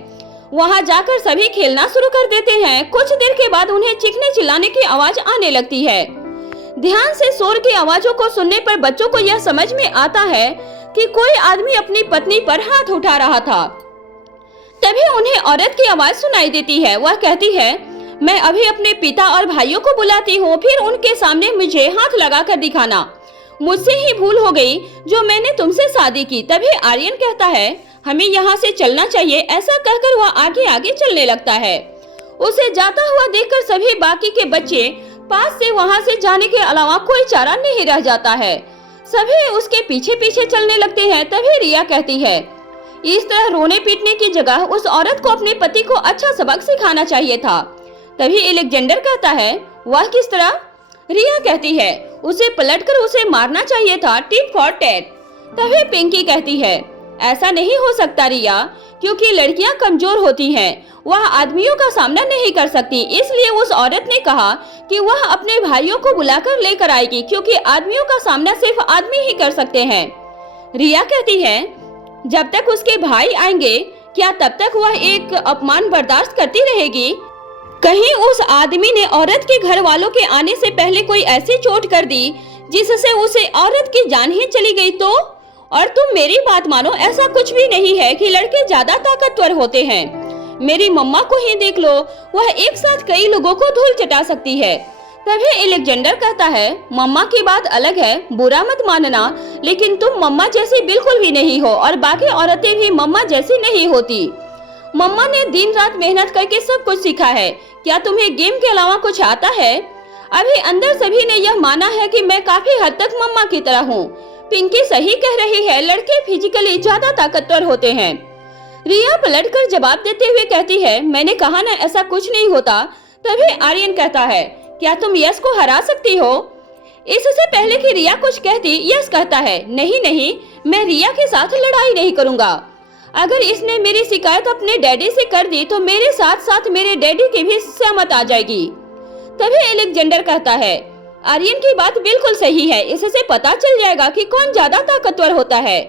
वहां जाकर सभी खेलना शुरू कर देते हैं। कुछ देर के बाद उन्हें चीखने चिल्लाने की आवाज आने लगती है। ध्यान से शोर की आवाजों को सुनने पर बच्चों को यह समझ में आता है कि कोई आदमी अपनी पत्नी पर हाथ उठा रहा था। तभी उन्हें औरत की आवाज सुनाई देती है। वह कहती है, मैं अभी अपने पिता और भाइयों को बुलाती हूँ, फिर उनके सामने मुझे हाथ लगाकर दिखाना। मुझसे ही भूल हो गई जो मैंने तुमसे शादी की। तभी आर्यन कहता है, हमें यहाँ से चलना चाहिए। ऐसा कहकर वह आगे आगे चलने लगता है। उसे जाता हुआ देखकर सभी बाकी के बच्चे पास से वहाँ से जाने के अलावा कोई चारा नहीं रह जाता है। सभी उसके पीछे पीछे चलने लगते हैं। तभी रिया कहती है, इस तरह रोने पीटने की जगह उस औरत को अपने पति को अच्छा सबक सिखाना चाहिए था। तभी एलेक्जेंडर कहता है, वह किस तरह? रिया कहती है उसे पलटकर उसे मारना चाहिए था, टिट फॉर टैट। तभी पिंकी कहती है ऐसा नहीं हो सकता रिया, क्योंकि लड़कियां कमजोर होती हैं, वह आदमियों का सामना नहीं कर सकती, इसलिए उस औरत ने कहा कि वह अपने भाइयों को बुलाकर लेकर आएगी, क्योंकि आदमियों का सामना सिर्फ आदमी ही कर सकते हैं। रिया कहती है जब तक उसके भाई आएंगे क्या तब तक वह एक अपमान बर्दाश्त करती रहेगी? कहीं उस आदमी ने औरत के घर वालों के आने से पहले कोई ऐसी चोट कर दी जिससे उसे औरत की जान ही चली गई तो? और तुम मेरी बात मानो, ऐसा कुछ भी नहीं है कि लड़के ज्यादा ताकतवर होते हैं। मेरी मम्मा को ही देख लो, वह एक साथ कई लोगों को धूल चटा सकती है। तभी एलेक्जेंडर कहता है मम्मा की बात अलग है, बुरा मत मानना, लेकिन तुम मम्मा जैसी बिल्कुल भी नहीं हो और बाकी औरतें भी मम्मा जैसी नहीं होती। मम्मा ने दिन रात मेहनत करके सब कुछ सीखा है, क्या तुम्हें गेम के अलावा कुछ आता है? अभी अंदर सभी ने यह माना है कि मैं काफी हद तक मम्मा की तरह हूँ। पिंकी सही कह रही है, लड़के फिजिकली ज्यादा ताकतवर होते हैं। रिया पलटकर जवाब देते हुए कहती है मैंने कहा ना ऐसा कुछ नहीं होता। तभी आर्यन कहता है क्या तुम यश को हरा सकती हो? इससे पहले कि रिया कुछ कहती, यश कहता है नहीं नहीं, मैं रिया के साथ लड़ाई नहीं करूंगा। अगर इसने मेरी शिकायत अपने डैडी से कर दी तो मेरे साथ साथ मेरे डैडी की भी सहमत आ जाएगी। तभी एलेक्जेंडर कहता है आर्यन की बात बिल्कुल सही है, इससे पता चल जाएगा कि कौन ज्यादा ताकतवर होता है।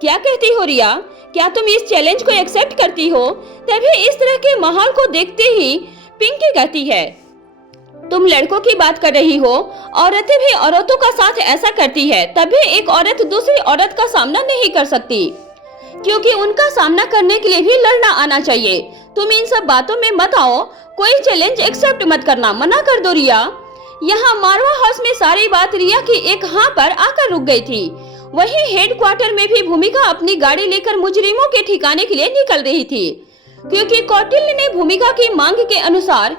क्या कहती हो रिया, क्या तुम इस चैलेंज को एक्सेप्ट करती हो? तभी इस तरह के माहौल को देखते ही पिंकी कहती है तुम लड़कों की बात कर रही हो, औरतें भी औरतों का साथ ऐसा करती है, तभी एक औरत दूसरी औरत का सामना नहीं कर सकती, क्योंकि उनका सामना करने के लिए भी लड़ना आना चाहिए। तुम इन सब बातों में मत आओ, कोई चैलेंज एक्सेप्ट मत करना, मना कर दो रिया। यहाँ मारवा हाउस में सारी बात रिया की एक हाँ पर आकर रुक गई थी। वहीं हेडक्वार्टर में भी भूमिका अपनी गाड़ी लेकर मुजरिमों के ठिकाने के लिए निकल रही थी, क्योंकि कौटिल्य ने भूमिका की मांग के अनुसार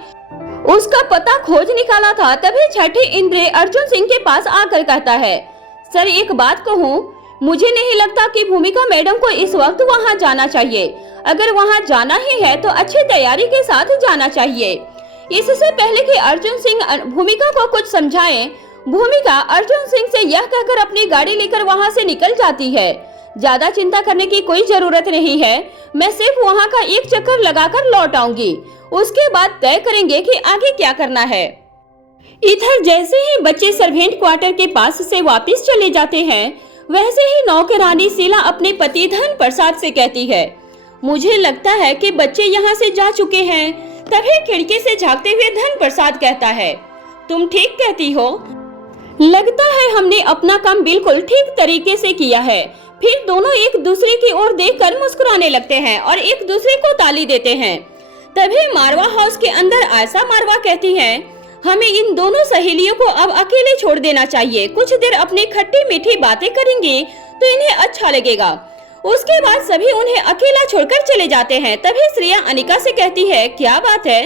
उसका पता खोज निकाला था। तभी छठी इंद्र अर्जुन सिंह के पास आकर कहता है सर एक बात कहूँ, मुझे नहीं लगता कि भूमिका मैडम को इस वक्त वहाँ जाना चाहिए। अगर वहाँ जाना ही है तो अच्छी तैयारी के साथ जाना चाहिए। इससे पहले कि अर्जुन सिंह भूमिका को कुछ समझाएं, भूमिका अर्जुन सिंह से यह कहकर अपनी गाड़ी लेकर वहाँ से निकल जाती है ज्यादा चिंता करने की कोई जरूरत नहीं है, मैं सिर्फ वहाँ का एक चक्कर लगाकर लौट आऊंगी, उसके बाद तय करेंगे कि आगे क्या करना है। इधर जैसे ही बच्चे सर्वेंट क्वार्टर के पास से वापस चले जाते हैं, वैसे ही नौकरानी शीला अपने पति धन प्रसाद से कहती है मुझे लगता है कि बच्चे यहाँ से जा चुके हैं। तभी खिड़की से झांकते हुए धन प्रसाद कहता है तुम ठीक कहती हो, लगता है हमने अपना काम बिल्कुल ठीक तरीके से किया है। फिर दोनों एक दूसरे की ओर देखकर मुस्कुराने लगते हैं और एक दूसरे को ताली देते हैं। तभी मारवा हाउस के अंदर आयशा मारवा कहती है हमें इन दोनों सहेलियों को अब अकेले छोड़ देना चाहिए, कुछ देर अपनी खट्टी मीठी बातें करेंगी तो इन्हें अच्छा लगेगा। उसके बाद सभी उन्हें अकेला छोड़कर चले जाते हैं। तभी श्रेया अनिका से कहती है क्या बात है,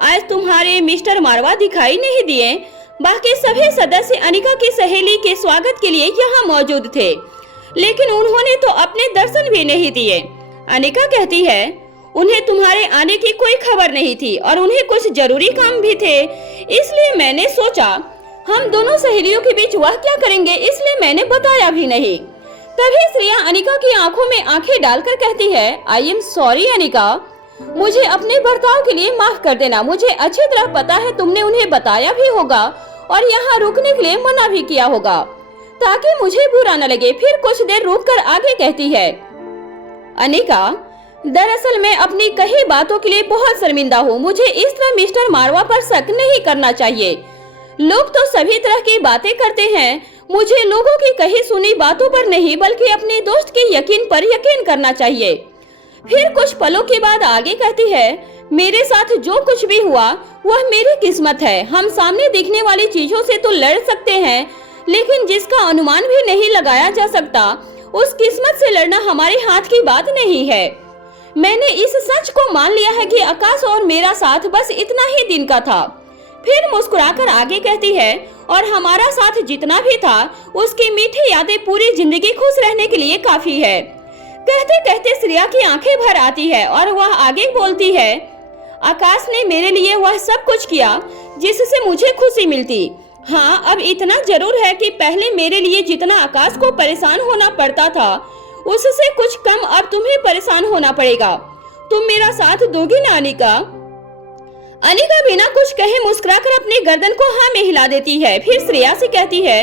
आज तुम्हारे मिस्टर मारवा दिखाई नहीं दिए। बाकी सभी सदस्य अनिका की सहेली के स्वागत के लिए यहाँ मौजूद थे, लेकिन उन्होंने तो अपने दर्शन भी नहीं दिए। अनिका कहती है उन्हें तुम्हारे आने की कोई खबर नहीं थी और उन्हें कुछ जरूरी काम भी थे, इसलिए मैंने सोचा हम दोनों सहेलियों के बीच वह क्या करेंगे, इसलिए मैंने बताया भी नहीं। तभी श्रेया अनिका की आंखों में आंखें डालकर कहती है आई एम सॉरी अनिका, मुझे अपने बर्ताव के लिए माफ कर देना। मुझे अच्छी तरह पता है तुमने उन्हें बताया भी होगा और यहाँ रुकने के लिए मना भी किया होगा ताकि मुझे बुरा न लगे। फिर कुछ देर रुककर आगे कहती है अनिका दरअसल मैं अपनी कही बातों के लिए बहुत शर्मिंदा हूँ, मुझे इस तरह मिस्टर मारवा पर शक नहीं करना चाहिए। लोग तो सभी तरह की बातें करते हैं, मुझे लोगों की कही सुनी बातों पर नहीं बल्कि अपने दोस्त के यकीन पर यकीन करना चाहिए। फिर कुछ पलों के बाद आगे कहती है मेरे साथ जो कुछ भी हुआ वह मेरी किस्मत है। हम सामने दिखने वाली चीजों से तो लड़ सकते हैं, लेकिन जिसका अनुमान भी नहीं लगाया जा सकता उस किस्मत से लड़ना हमारे हाथ की बात नहीं है। मैंने इस सच को मान लिया है कि आकाश और मेरा साथ बस इतना ही दिन का था। फिर मुस्कुराकर आगे कहती है और हमारा साथ जितना भी था उसकी मीठी यादें पूरी जिंदगी खुश रहने के लिए काफी है। कहते कहते श्रेया की आंखें भर आती है और वह आगे बोलती है आकाश ने मेरे लिए वह सब कुछ किया जिससे मुझे खुशी मिलती। हाँ, अब इतना जरूर है कि पहले मेरे लिए जितना आकाश को परेशान होना पड़ता था उससे कुछ कम अब तुम्हें परेशान होना पड़ेगा। तुम मेरा साथ दोगी ना अनिका? अनिका बिना कुछ कहे मुस्कुराकर अपनी गर्दन को हाँ में हिला देती है। फिर श्रेया से कहती है,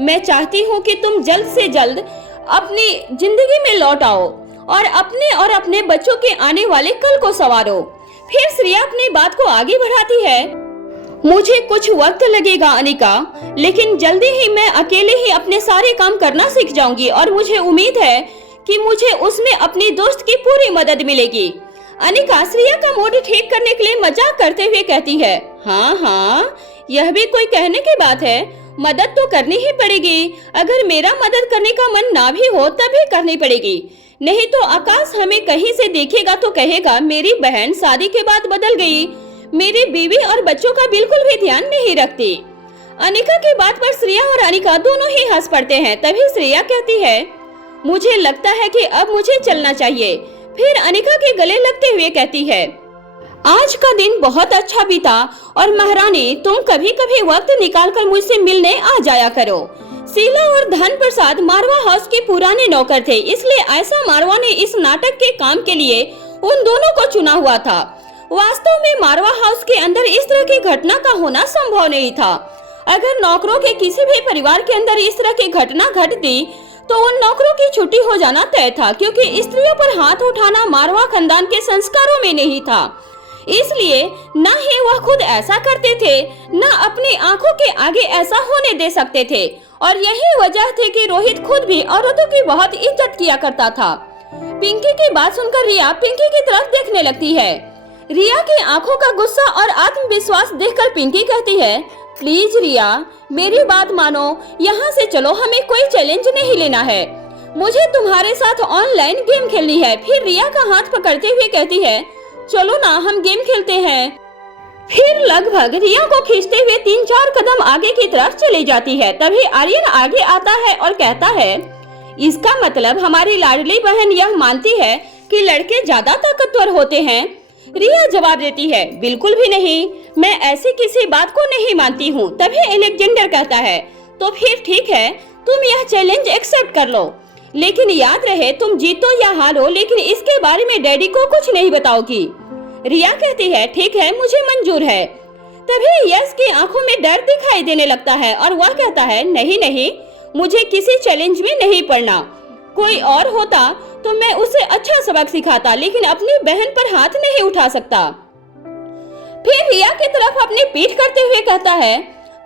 मैं चाहती हूँ कि तुम जल्द से जल्द अपनी जिंदगी में लौट आओ और अपने बच्चों के आने वाले कल को संवारो। फिर श्रेया अपनी बात को आगे बढ़ाती है, मुझे कुछ वक्त लगेगा अनिका, लेकिन जल्दी ही मैं अकेले ही अपने सारे काम करना सीख जाऊंगी और मुझे उम्मीद है कि मुझे उसमें अपनी दोस्त की पूरी मदद मिलेगी। अनिका श्रेया का मूड ठीक करने के लिए मजाक करते हुए कहती है, हाँ, यह भी कोई कहने की बात है, मदद तो करनी ही पड़ेगी। अगर मेरा मदद करने का मन ना भी हो तभी करनी पड़ेगी, नहीं तो आकाश हमें कहीं से देखेगा तो कहेगा मेरी बहन शादी के बाद बदल गई, मेरी बीवी और बच्चों का बिल्कुल भी ध्यान नहीं रखती। अनिका की बात पर श्रेया और अनिका दोनों ही हंस पड़ते हैं। तभी श्रेया कहती है, मुझे लगता है कि अब मुझे चलना चाहिए। फिर अनिका के गले लगते हुए कहती है, आज का दिन बहुत अच्छा बीता और महारानी तुम कभी कभी वक्त निकालकर मुझसे मिलने आ जाया करो। शीला और धन प्रसाद मारवा हाउस के पुराने नौकर थे, इसलिए ऐसा मारवा ने इस नाटक के काम के लिए उन दोनों को चुना हुआ था। वास्तव में मारवा हाउस के अंदर इस तरह की घटना का होना संभव नहीं था। अगर नौकरों के किसी भी परिवार के अंदर इस तरह की घटना घटती तो उन नौकरों की छुट्टी हो जाना तय था, क्योंकि स्त्रियों पर हाथ उठाना मारवा खानदान के संस्कारों में नहीं था। इसलिए न ही वह खुद ऐसा करते थे, न अपनी आंखों के आगे ऐसा होने दे सकते थे। और यही वजह थी कि रोहित खुद भी औरतों की बहुत इज्जत किया करता था। पिंकी की बात सुनकर रिया पिंकी की तरफ देखने लगती है। रिया की आंखों का गुस्सा और आत्मविश्वास देखकर पिंकी कहती है, प्लीज रिया मेरी बात मानो, यहाँ से चलो, हमें कोई चैलेंज नहीं लेना है, मुझे तुम्हारे साथ ऑनलाइन गेम खेलनी है। फिर रिया का हाथ पकड़ते हुए कहती है, चलो ना हम गेम खेलते हैं। फिर लगभग रिया को खींचते हुए 3-4 कदम आगे की तरफ चली जाती है। तभी आर्यन आगे आता है और कहता है, इसका मतलब हमारी लाडली बहन यह मानती है कि लड़के ज्यादा ताकतवर होते हैं। रिया जवाब देती है, बिल्कुल भी नहीं, मैं ऐसी किसी बात को नहीं मानती हूँ। तभी अलेक्जेंडर कहता है, तो फिर ठीक है, तुम यह चैलेंज एक्सेप्ट कर लो, लेकिन याद रहे तुम जीतो या हारो, लेकिन इसके बारे में डैडी को कुछ नहीं बताओगी। रिया कहती है, ठीक है, मुझे मंजूर है। तभी यश की आंखों में डर दिखाई देने लगता है और वह कहता है, नहीं, मुझे किसी चैलेंज में नहीं पड़ना, कोई और होता तो मैं उसे अच्छा सबक सिखाता, लेकिन अपनी बहन पर हाथ नहीं उठा सकता। फिर रिया की तरफ अपनी पीठ करते हुए कहता है,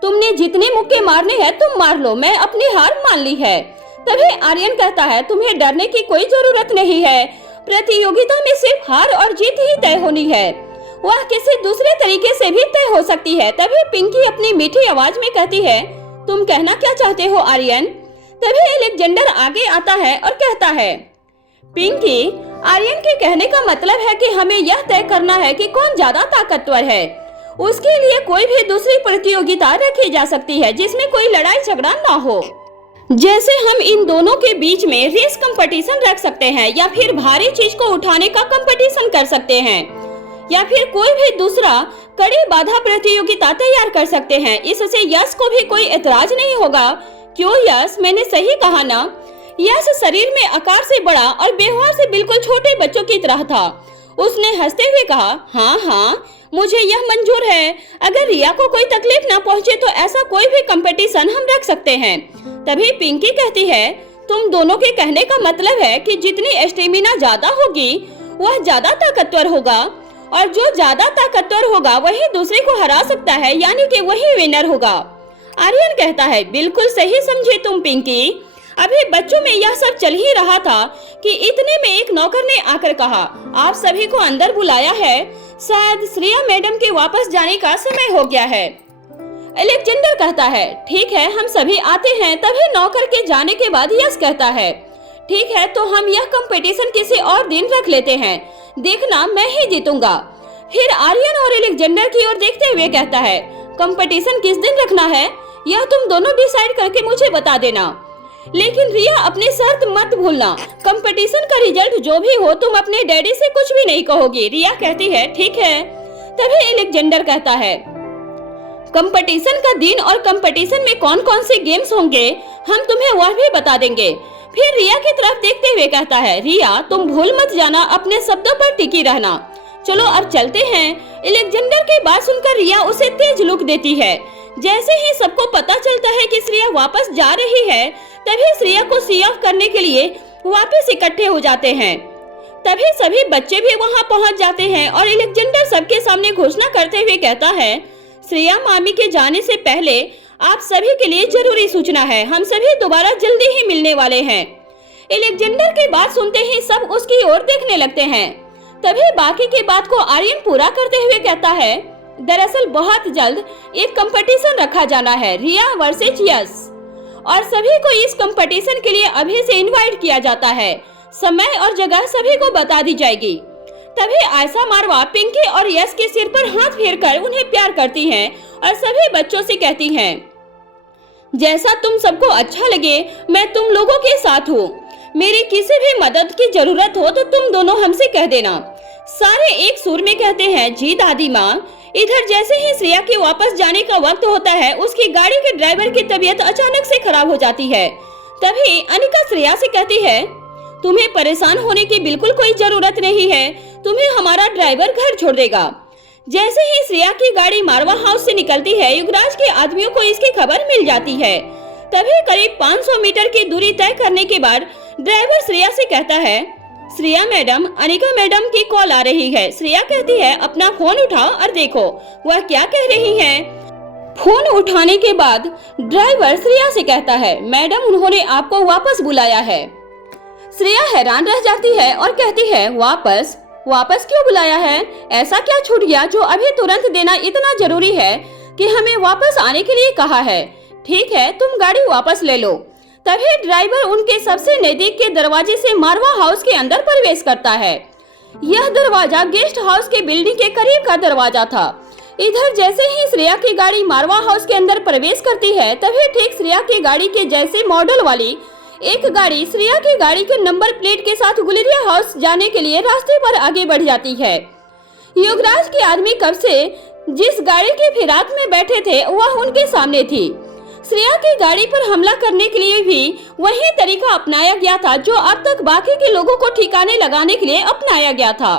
तुमने जितने मुक्के मारने हैं तुम मार लो, मैं अपनी हार मान ली है। तभी आर्यन कहता है, तुम्हें डरने की कोई जरूरत नहीं है, प्रतियोगिता में सिर्फ हार और जीत ही तय होनी है, वह किसी दूसरे तरीके से भी तय हो सकती है। तभी पिंकी अपनी मीठी आवाज में कहती है, तुम कहना क्या चाहते हो आर्यन? तभी अलेक्जेंडर आगे आता है और कहता है, पिंकी, आर्यन के कहने का मतलब है कि हमें यह तय करना है कि कौन ज्यादा ताकतवर है। उसके लिए कोई भी दूसरी प्रतियोगिता रखी जा सकती है जिसमें कोई लड़ाई झगड़ा ना हो। जैसे हम इन दोनों के बीच में रेस कंपटीशन रख सकते हैं, या फिर भारी चीज को उठाने का कंपटीशन कर सकते हैं, या फिर कोई भी दूसरा कड़ी बाधा प्रतियोगिता तैयार कर सकते हैं। इससे यश को भी कोई एतराज नहीं होगा। क्यों यश, मैंने सही कहा ना? यश शरीर में आकार से बड़ा और व्यवहार से बिल्कुल छोटे बच्चों की तरह था। उसने हंसते हुए कहा, हाँ, मुझे यह मंजूर है। अगर रिया को कोई तकलीफ ना पहुंचे तो ऐसा कोई भी कंपटीशन हम रख सकते हैं। तभी पिंकी कहती है, तुम दोनों के कहने का मतलब है कि जितनी स्टेमिना ज्यादा होगी वह ज्यादा ताकतवर होगा, और जो ज्यादा ताकतवर होगा वही दूसरे को हरा सकता है, यानी कि वही विनर होगा। आर्यन कहता है, बिल्कुल सही समझे तुम पिंकी। अभी बच्चों में यह सब चल ही रहा था कि इतने में एक नौकर ने आकर कहा, आप सभी को अंदर बुलाया है, शायद श्रेया मैडम के वापस जाने का समय हो गया है। अलेक्जेंडर कहता है, ठीक है, हम सभी आते हैं। तभी नौकर के जाने के बाद यश कहता है, ठीक है, तो हम यह कंपटीशन किसी और दिन रख लेते हैं, देखना मैं ही जीतूंगा। फिर आर्यन और अलेक्जेंडर की ओर देखते हुए कहता है, कंपटीशन किस दिन रखना है यह तुम दोनों डिसाइड करके मुझे बता देना, लेकिन रिया अपनी शर्त मत भूलना। कंपटीशन का रिजल्ट जो भी हो तुम अपने डैडी से कुछ भी नहीं कहोगी। रिया कहती है, ठीक है। तभी अलेक्जेंडर कहता है, कंपटीशन का दिन और कंपटीशन में कौन कौन से गेम्स होंगे हम तुम्हें वह भी बता देंगे। फिर रिया की तरफ देखते हुए कहता है, रिया तुम भूल मत जाना, अपने शब्दों पर टिकी रहना। चलो अब चलते हैं। अलेक्जेंडर की बात सुनकर रिया उसे तेज लुक देती है। जैसे ही सबको पता चलता है कि श्रेया वापस जा रही है, तभी श्रेया को सी ऑफ करने के लिए वापस इकट्ठे हो जाते हैं। तभी सभी बच्चे भी वहां पहुंच जाते हैं और अलेक्जेंडर सबके सामने घोषणा करते हुए कहता है, श्रेया मामी के जाने से पहले आप सभी के लिए जरूरी सूचना है, हम सभी दोबारा जल्दी ही मिलने वाले हैं। अलेक्जेंडर की बात सुनते ही सब उसकी ओर देखने लगते हैं। तभी बाकी की बात को आर्यन पूरा करते हुए कहता है, दरअसल बहुत जल्द एक कंपटीशन रखा जाना है, रिया वर्सेस यश, और सभी को इस कंपटीशन के लिए अभी से इनवाइट किया जाता है। समय और जगह सभी को बता दी जाएगी। तभी आयशा मारवा पिंकी और यश के सिर पर हाथ फेरकर उन्हें प्यार करती हैं और सभी बच्चों से कहती हैं, जैसा तुम सबको अच्छा लगे मैं तुम लोगों के साथ हूँ। मेरी किसी भी मदद की जरूरत हो तो तुम दोनों हमसे कह देना। सारे एक सुर में कहते हैं, जी दादी माँ। इधर जैसे ही श्रेया के वापस जाने का वक्त होता है, उसकी गाड़ी के ड्राइवर की तबीयत अचानक से खराब हो जाती है। तभी अनिका श्रेया से कहती है, तुम्हें परेशान होने की बिल्कुल कोई जरूरत नहीं है, तुम्हें हमारा ड्राइवर घर छोड़ देगा। जैसे ही श्रेया की गाड़ी मारवा हाउस से निकलती है, युवराज के आदमियों को इसकी खबर मिल जाती है। तभी करीब 500 मीटर की दूरी तय करने के बाद ड्राइवर श्रेया से कहता है, श्रेया मैडम, अनिका मैडम की कॉल आ रही है। श्रेया कहती है, अपना फोन उठाओ और देखो वह क्या कह रही है। फोन उठाने के बाद ड्राइवर श्रेया से कहता है, मैडम उन्होंने आपको वापस बुलाया है। श्रेया हैरान रह जाती है और कहती है, वापस क्यों बुलाया है? ऐसा क्या छूट गया जो अभी तुरंत देना इतना जरूरी है कि हमें वापस आने के लिए कहा है? ठीक है, तुम गाड़ी वापस ले लो। तभी ड्राइवर उनके सबसे नजदीक के दरवाजे से मारवा हाउस के अंदर प्रवेश करता है। यह दरवाजा गेस्ट हाउस के बिल्डिंग के करीब का दरवाजा था। इधर जैसे ही श्रेया की गाड़ी मारवा हाउस के अंदर प्रवेश करती है, तभी ठीक श्रेया की गाड़ी के जैसे मॉडल वाली एक गाड़ी श्रेया की गाड़ी के नंबर प्लेट के साथ गुलेरिया हाउस जाने के लिए रास्ते पर आगे बढ़ जाती है। युवराज के आदमी कब से जिस गाड़ी के फिराक में बैठे थे वह उनके सामने थी। श्रेया की गाड़ी पर हमला करने के लिए भी वही तरीका अपनाया गया था जो अब तक बाकी के लोगों को ठिकाने लगाने के लिए अपनाया गया था।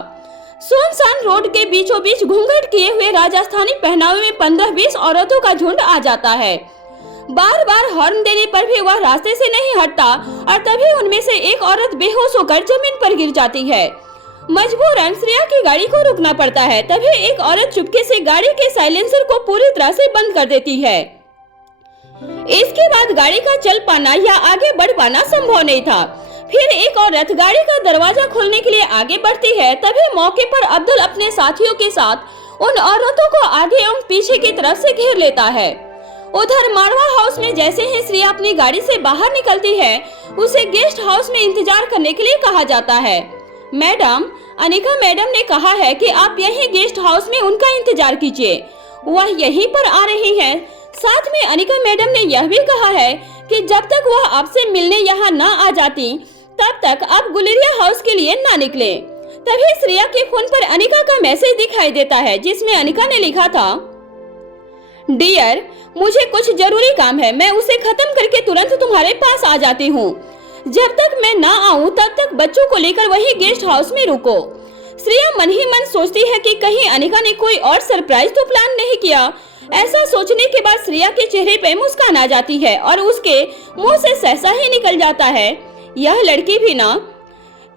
सुनसान रोड के बीचों बीच घूंघट किए हुए राजस्थानी पहनावे में 15-20 औरतों का झुंड आ जाता है। बार बार हॉर्न देने पर भी वह रास्ते से नहीं हटता और तभी उनमें से एक औरत बेहोश होकर जमीन पर गिर जाती है। मजबूरन श्रेया की गाड़ी को रुकना पड़ता है। तभी एक औरत चुपके से गाड़ी के साइलेंसर को पूरी तरह से बंद कर देती है। इसके बाद गाड़ी का चल पाना या आगे बढ़ पाना संभव नहीं था। फिर एक औरत गाड़ी का दरवाजा खोलने के लिए आगे बढ़ती है। तभी मौके पर अब्दुल अपने साथियों के साथ उन औरतों को आगे एवं पीछे की तरफ से घेर लेता है। उधर मारवा हाउस में जैसे ही श्रेया अपनी गाड़ी से बाहर निकलती है, उसे गेस्ट हाउस में इंतजार करने के लिए कहा जाता है। मैडम, अनिका मैडम ने कहा है कि आप यहीं गेस्ट हाउस में उनका इंतजार कीजिए, वह यहीं पर आ रही हैं। साथ में अनिका मैडम ने यह भी कहा है कि जब तक वह आपसे मिलने यहाँ न आ जाती, तब तक आप गुलेरिया हाउस के लिए न निकले। तभी श्रेया के फोन पर अनिका का मैसेज दिखाई देता है, जिसमें अनिका ने लिखा था, डियर, मुझे कुछ जरूरी काम है, मैं उसे खत्म करके तुरंत तुम्हारे पास आ जाती हूँ। जब तक मैं ना आऊँ तब तक बच्चों को लेकर वही गेस्ट हाउस में रुको। श्रेया मन ही मन सोचती है कि कहीं अनिका ने कोई और सरप्राइज तो प्लान नहीं किया। ऐसा सोचने के बाद श्रेया के चेहरे पे मुस्कान आ जाती है और उसके मुंह से सहसा ही निकल जाता है, यह लड़की भी ना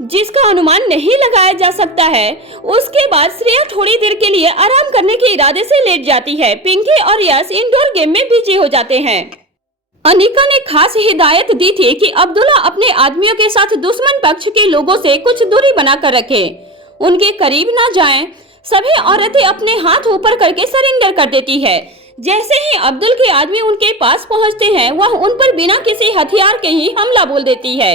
जिसका अनुमान नहीं लगाया जा सकता है। उसके बाद श्रेया थोड़ी देर के लिए आराम करने के इरादे से लेट जाती है। पिंकी और यश इंडोर गेम में बिजी हो जाते हैं। अनिका ने खास हिदायत दी थी कि अब्दुल्ला अपने आदमियों के साथ दुश्मन पक्ष के लोगों से कुछ दूरी बनाकर रखे, उनके करीब ना जाएं। सभी औरतें अपने हाथ ऊपर करके सरेंडर कर देती है। जैसे ही अब्दुल के आदमी उनके पास पहुंचते हैं, वह उन पर बिना किसी हथियार के ही हमला बोल देती है।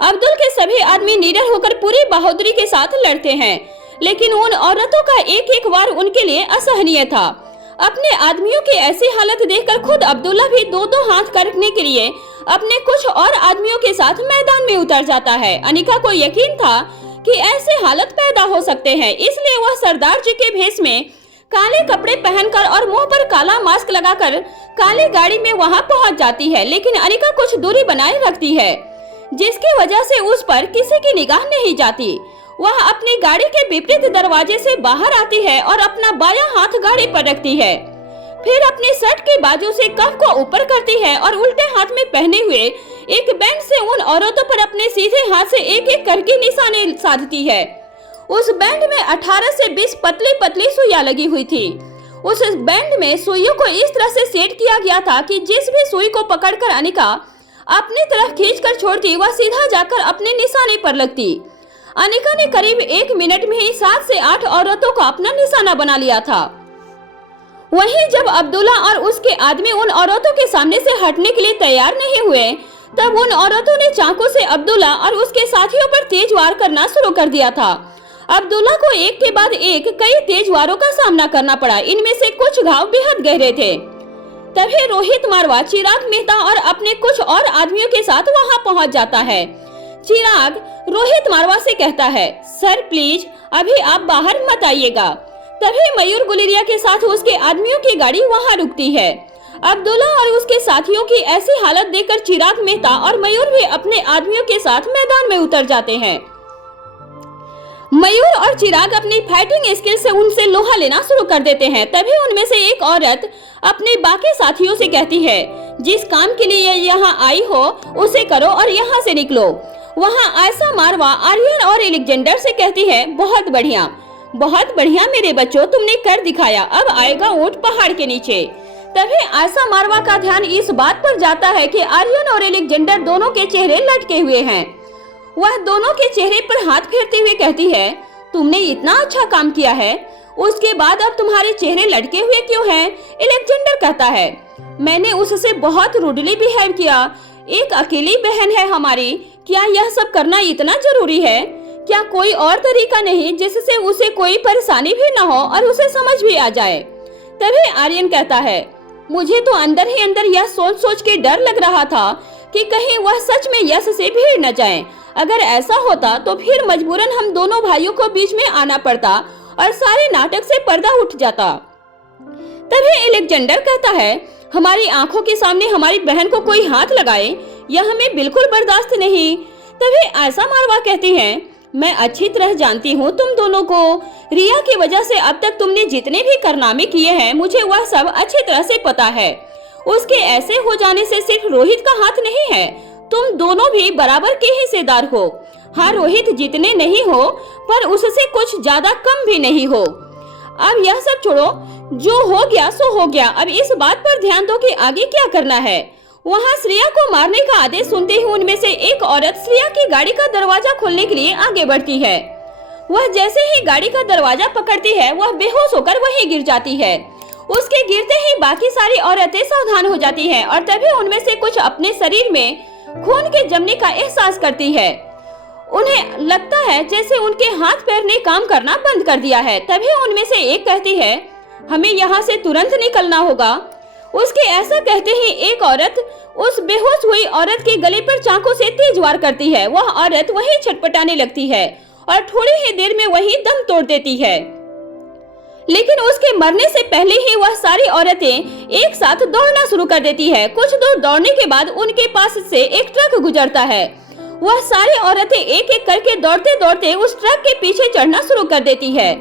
अब्दुल के सभी आदमी निडर होकर पूरी बहादुरी के साथ लड़ते हैं, लेकिन उन औरतों का एक एक वार उनके लिए असहनीय था। अपने आदमियों की ऐसी हालत देखकर खुद अब्दुल्ला भी दो हाथ करने के लिए अपने कुछ और आदमियों के साथ मैदान में उतर जाता है। अनिका को यकीन था कि ऐसे हालत पैदा हो सकते हैं, इसलिए वह सरदार जी के भेष में काले कपड़े पहनकर और मुंह पर काला मास्क लगाकर काली गाड़ी में वहां पहुंच जाती है, लेकिन अनिका कुछ दूरी बनाए रखती है, जिसकी वजह से उस पर किसी की निगाह नहीं जाती। वह अपनी गाड़ी के विपरीत दरवाजे से बाहर आती है और अपना बायां हाथ गाड़ी पर रखती है, फिर अपनी शर्ट के बाजू से कफ को ऊपर करती है और उल्टे हाथ में पहने हुए एक बैंड से उन औरतों पर अपने सीधे हाथ से एक एक करके निशाने साधती है। उस बैंड में 18 से 20 पतली पतली सुइयां लगी हुई थी। उस बैंड में सुइयों को इस तरह से सेट किया गया था कि जिस भी सुई को पकड़कर अनिका अपनी तरफ खींचकर छोड़ती, वह सीधा जाकर अपने निशाने पर लगती। अनिका ने करीब 1 मिनट में ही 7 से 8 औरतों को अपना निशाना बना लिया था। वहीं जब अब्दुल्ला और उसके आदमी उन औरतों के सामने से हटने के लिए तैयार नहीं हुए, तब उन औरतों ने चाकू से अब्दुल्ला और उसके साथियों पर तेज वार करना शुरू कर दिया था। अब्दुल्ला को एक के बाद एक कई तेज वारों का सामना करना पड़ा। इनमें से कुछ घाव बेहद गहरे थे। तभी रोहित मारवा चिराग मेहता और अपने कुछ और आदमियों के साथ वहां पहुंच जाता है। चिराग रोहित मारवा से कहता है, सर प्लीज अभी आप बाहर मत आइएगा। तभी मयूर गुलेरिया के साथ उसके आदमियों की गाड़ी वहां रुकती है। अब्दुल्ला और उसके साथियों की ऐसी हालत देखकर चिराग मेहता और मयूर भी अपने आदमियों के साथ मैदान में उतर जाते हैं। मयूर और चिराग अपनी फाइटिंग स्किल से उनसे लोहा लेना शुरू कर देते हैं। तभी उनमें से एक औरत अपने बाकी साथियों से कहती है, जिस काम के लिए यहाँ आई हो उसे करो और यहाँ से निकलो। वहाँ आयशा मारवा आर्यन और एलेक्जेंडर से कहती है, बहुत बढ़िया मेरे बच्चों, तुमने कर दिखाया, अब आएगा ऊंट पहाड़ के नीचे। तभी आयशा मारवा का ध्यान इस बात पर जाता है कि आर्यन और एलेक्जेंडर दोनों के चेहरे लटके हुए हैं। वह दोनों के चेहरे पर हाथ फेरते हुए कहती है, तुमने इतना अच्छा काम किया है, उसके बाद अब तुम्हारे चेहरे लटके हुए क्यों हैं? एलेक्जेंडर कहता है, मैंने उससे बहुत रूडली बिहेव किया, एक अकेली बहन है हमारी, क्या यह सब करना इतना जरूरी है? क्या कोई और तरीका नहीं जिससे उसे कोई परेशानी भी न हो और उसे समझ भी आ जाए? तभी आर्यन कहता है, मुझे तो अंदर ही अंदर यह सोच सोच के डर लग रहा था कि कहीं वह सच में यश से भीड़ न जाए। अगर ऐसा होता तो फिर मजबूरन हम दोनों भाइयों को बीच में आना पड़ता और सारे नाटक से पर्दा उठ जाता। तभी एलेक्जेंडर कहता है, हमारी आंखों के सामने हमारी बहन को कोई हाथ लगाए, यह हमें बिल्कुल बर्दाश्त नहीं। तभी आयशा मारवा कहती है, मैं अच्छी तरह जानती हूँ तुम दोनों को। रिया की वजह से अब तक तुमने जितने भी कारनामे किए हैं, मुझे वह सब अच्छी तरह से पता है। उसके ऐसे हो जाने से सिर्फ रोहित का हाथ नहीं है, तुम दोनों भी बराबर के हिस्सेदार हो। हाँ, रोहित जितने नहीं हो पर उससे कुछ ज्यादा कम भी नहीं हो। अब यह सब छोड़ो, जो हो गया सो हो गया। अब इस बात पर ध्यान दो कि आगे क्या करना है। वहाँ श्रेया को मारने का आदेश सुनते ही उनमें से एक औरत श्रेया की गाड़ी का दरवाजा खोलने के लिए आगे बढ़ती है। वह जैसे ही गाड़ी का दरवाजा पकड़ती है, वह बेहोश होकर वहीं गिर जाती है। उसके गिरते ही बाकी सारी औरतें सावधान हो जाती हैं और तभी उनमें से कुछ अपने शरीर में खून के जमने का एहसास करती है। उन्हें लगता है जैसे उनके हाथ पैर ने काम करना बंद कर दिया है। तभी उनमें से एक कहती है, हमें यहाँ से तुरंत निकलना होगा। उसके ऐसा कहते ही एक औरत उस बेहोश हुई औरत के गले पर चाकू से तेज वार करती है। वह औरत वहीं छटपटाने लगती है और थोड़ी ही देर में वहीं दम तोड़ देती है। लेकिन उसके मरने से पहले ही वह सारी औरतें एक साथ दौड़ना शुरू कर देती है। कुछ दूर दौड़ने के बाद उनके पास से एक ट्रक गुजरता है। वह सारी औरतें एक एक करके दौड़ते दौड़ते उस ट्रक के पीछे चढ़ना शुरू कर देती है।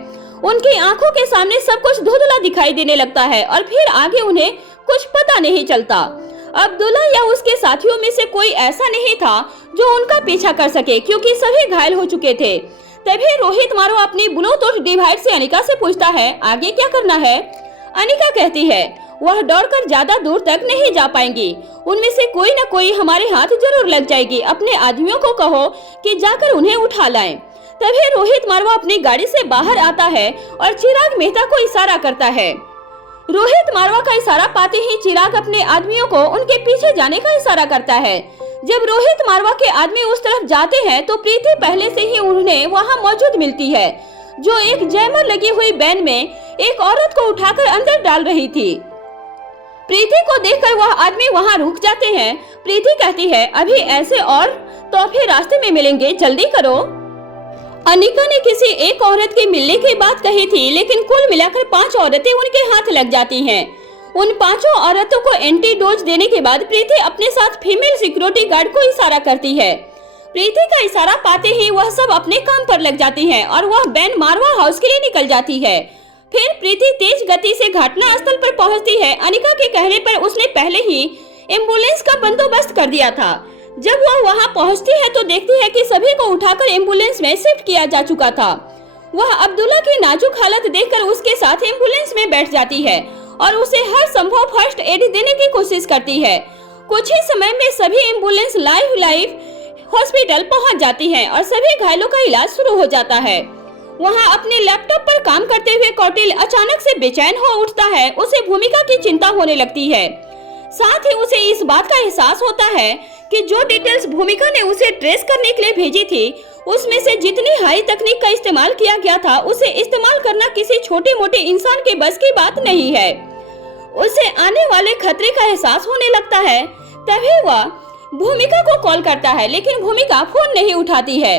उनकी आंखों के सामने सब कुछ धुंधला दिखाई देने लगता है और फिर आगे उन्हें कुछ पता नहीं चलता। अब्दुल्ला या उसके साथियों में से कोई ऐसा नहीं था जो उनका पीछा कर सके, क्योंकि सभी घायल हो चुके थे। तभी रोहित मारवा अपनी ब्लूटूथ डिवाइस से अनिका से पूछता है, आगे क्या करना है? अनिका कहती है, वह दौड़कर ज्यादा दूर तक नहीं जा पाएंगी, उनमें से कोई न कोई हमारे हाथ जरूर लग जाएगी। अपने आदमियों को कहो कि जाकर उन्हें उठा लाएं। तभी रोहित मारवा अपनी गाड़ी से बाहर आता है और चिराग मेहता को इशारा करता है। रोहित मारवा का इशारा पाते ही चिराग अपने आदमियों को उनके पीछे जाने का इशारा करता है। जब रोहित मारवा के आदमी उस तरफ जाते हैं तो प्रीति पहले से ही उन्हें वहां मौजूद मिलती है, जो एक जैमर लगी हुई वैन में एक औरत को उठाकर अंदर डाल रही थी। प्रीति को देखकर वह आदमी वहां रुक जाते हैं। प्रीति कहती है, अभी ऐसे और तोहफे रास्ते में मिलेंगे, जल्दी करो। अनिका ने किसी एक औरत के मिलने की बात कही थी, लेकिन कुल मिलाकर 5 औरतें उनके हाथ लग जाती हैं। उन 5 औरतों को एंटीडोज देने के बाद प्रीति अपने साथ फीमेल सिक्योरिटी गार्ड को इशारा करती है। प्रीति का इशारा पाते ही वह सब अपने काम पर लग जाती हैं और वह बैन मारवा हाउस के लिए निकल जाती है। फिर प्रीति तेज गति से घटना स्थल पर पहुंचती है। अनिका के कहने पर उसने पहले ही एम्बुलेंस का बंदोबस्त कर दिया था। जब वह वहां पहुंचती है तो देखती है कि सभी को उठाकर एम्बुलेंस में शिफ्ट किया जा चुका था। वह अब्दुल्ला की नाजुक हालत देखकर उसके साथ एम्बुलेंस में बैठ जाती है और उसे हर संभव फर्स्ट एड देने की कोशिश करती है। कुछ ही समय में सभी एम्बुलेंस लाइव हॉस्पिटल पहुंच जाती है और सभी घायलों का इलाज शुरू हो जाता है। वहां अपने लैपटॉप पर काम करते हुए कौटिल अचानक से बेचैन हो उठता है। उसे भूमिका की चिंता होने लगती है। साथ ही उसे इस बात का एहसास होता है कि जो डिटेल्स भूमिका ने उसे ट्रेस करने के लिए भेजी थी, उसमें से जितनी हाई तकनीक का इस्तेमाल किया गया था, उसे इस्तेमाल करना किसी छोटे मोटे इंसान के बस की बात नहीं है। उसे आने वाले खतरे का एहसास होने लगता है। तभी वह भूमिका को कॉल करता है, लेकिन भूमिका फोन नहीं उठाती है।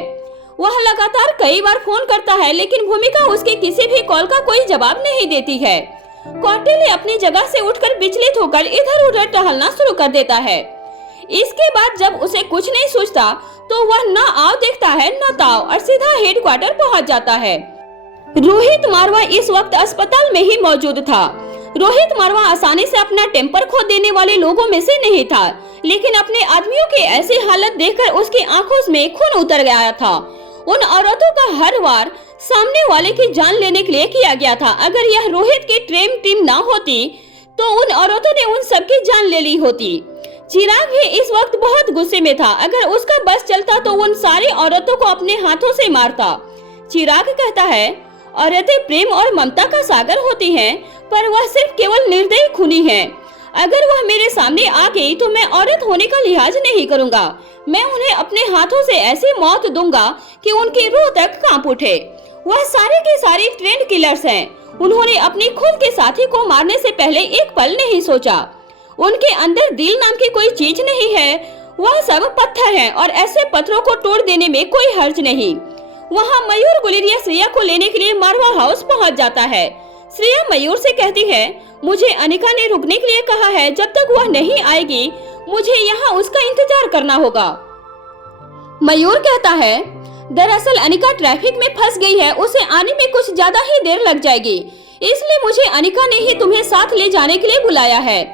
वह लगातार कई बार फोन करता है, लेकिन भूमिका उसके किसी भी कॉल का कोई जवाब नहीं देती है। कौटिल्य अपनी जगह से उठकर विचलित होकर इधर उधर टहलना शुरू कर देता है। इसके बाद जब उसे कुछ नहीं सूझता तो वह न आव देखता है न ताव और सीधा हेडक्वार्टर पहुंच जाता है। रोहित मारवा इस वक्त अस्पताल में ही मौजूद था। रोहित मारवा आसानी से अपना टेम्पर खो देने वाले लोगों में से नहीं था, लेकिन अपने आदमियों की ऐसी हालत देखकर उसकी आंखों में खून उतर गया था। उन औरतों का हर वार सामने वाले की जान लेने के लिए किया गया था। अगर यह रोहित की ट्रेन टीम ना होती तो उन औरतों ने उन सबकी जान ले ली होती। चिराग भी इस वक्त बहुत गुस्से में था। अगर उसका बस चलता तो उन सारी औरतों को अपने हाथों से मारता। चिराग कहता है, औरतें प्रेम और ममता का सागर होती हैं, पर वह सिर्फ केवल निर्दयी खूनी है। अगर वह मेरे सामने आ गई तो मैं औरत होने का लिहाज नहीं करूंगा। मैं उन्हें अपने हाथों से ऐसी मौत दूंगा कि उनकी रूह तक कांप उठे। वह सारे के सारे ट्रेंड किलर्स हैं। उन्होंने अपनी खुद के साथी को मारने से पहले एक पल नहीं सोचा। उनके अंदर दिल नाम की कोई चीज नहीं है। वह सब पत्थर हैं और ऐसे पत्थरों को तोड़ देने में कोई हर्ज नहीं। वहाँ मयूर गुलेरिया श्रेया को लेने के लिए मारवा हाउस पहुँच जाता है। श्रेया मयूर से कहती है, मुझे अनिका ने रुकने के लिए कहा है। जब तक वह नहीं आएगी मुझे यहाँ उसका इंतजार करना होगा। मयूर कहता है, दरअसल अनिका ट्रैफिक में फंस गई है। उसे आने में कुछ ज्यादा ही देर लग जाएगी, इसलिए मुझे अनिका ने ही तुम्हें साथ ले जाने के लिए बुलाया है।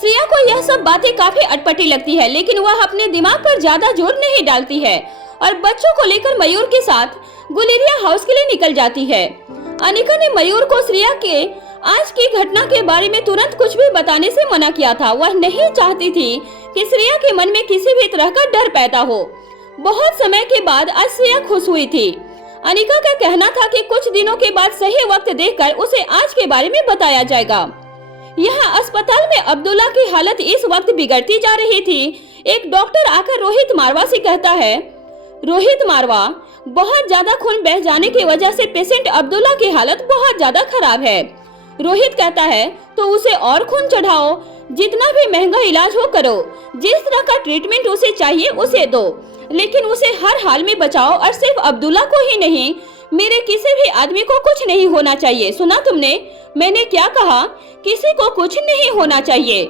श्रेया को यह सब बातें काफी अटपटी लगती है, लेकिन वह अपने दिमाग पर ज्यादा जोर नहीं डालती है और बच्चों को लेकर मयूर के साथ गुलेरिया हाउस के लिए निकल जाती है। अनिका ने मयूर को श्रेया के आज की घटना के बारे में तुरंत कुछ भी बताने से मना किया था। वह नहीं चाहती थी कि श्रेया के मन में किसी भी तरह का डर पैदा हो। बहुत समय के बाद आज श्रेया खुश हुई थी। अनिका का कहना था कि कुछ दिनों के बाद सही वक्त देखकर उसे आज के बारे में बताया जाएगा। यहाँ अस्पताल में अब्दुल्ला की हालत इस वक्त बिगड़ती जा रही थी। एक डॉक्टर आकर रोहित मारवा से कहता है, रोहित मारवा, बहुत ज्यादा खून बह जाने की वजह से पेशेंट अब्दुल्ला की हालत बहुत ज्यादा खराब है। रोहित कहता है, तो उसे और खून चढ़ाओ, जितना भी महंगा इलाज हो करो, जिस तरह का ट्रीटमेंट उसे चाहिए उसे दो, लेकिन उसे हर हाल में बचाओ। और सिर्फ अब्दुल्ला को ही नहीं, मेरे किसी भी आदमी को कुछ नहीं होना चाहिए। सुना तुमने, मैंने क्या कहा? किसी को कुछ नहीं होना चाहिए।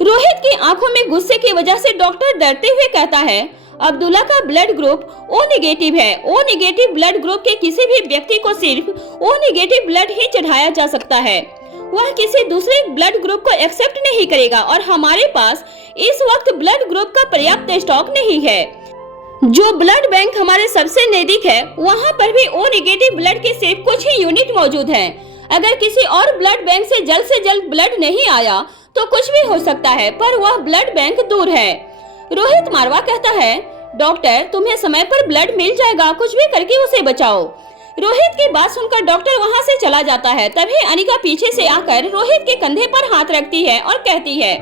रोहित की आंखों में गुस्से की वजह से डॉक्टर डरते हुए कहता है, अब्दुल्ला का ब्लड ग्रुप ओ नेगेटिव है। ओ नेगेटिव ब्लड ग्रुप के किसी भी व्यक्ति को सिर्फ ओ नेगेटिव ब्लड ही चढ़ाया जा सकता है। वह किसी दूसरे ब्लड ग्रुप को एक्सेप्ट नहीं करेगा और हमारे पास इस वक्त ब्लड ग्रुप का पर्याप्त स्टॉक नहीं है। जो ब्लड बैंक हमारे सबसे नजदीक है, वहाँ पर भी ओ नेगेटिव ब्लड के सिर्फ कुछ ही यूनिट मौजूद हैं। अगर किसी और ब्लड बैंक से जल्द ब्लड नहीं आया तो कुछ भी हो सकता है, पर वह ब्लड बैंक दूर है। रोहित मारवा कहता है, डॉक्टर, तुम्हें समय पर ब्लड मिल जाएगा, कुछ भी करके उसे बचाओ। रोहित की बात सुनकर डॉक्टर वहाँ से चला जाता है। तभी अनिका पीछे से आकर रोहित के कंधे पर हाथ रखती है और कहती है,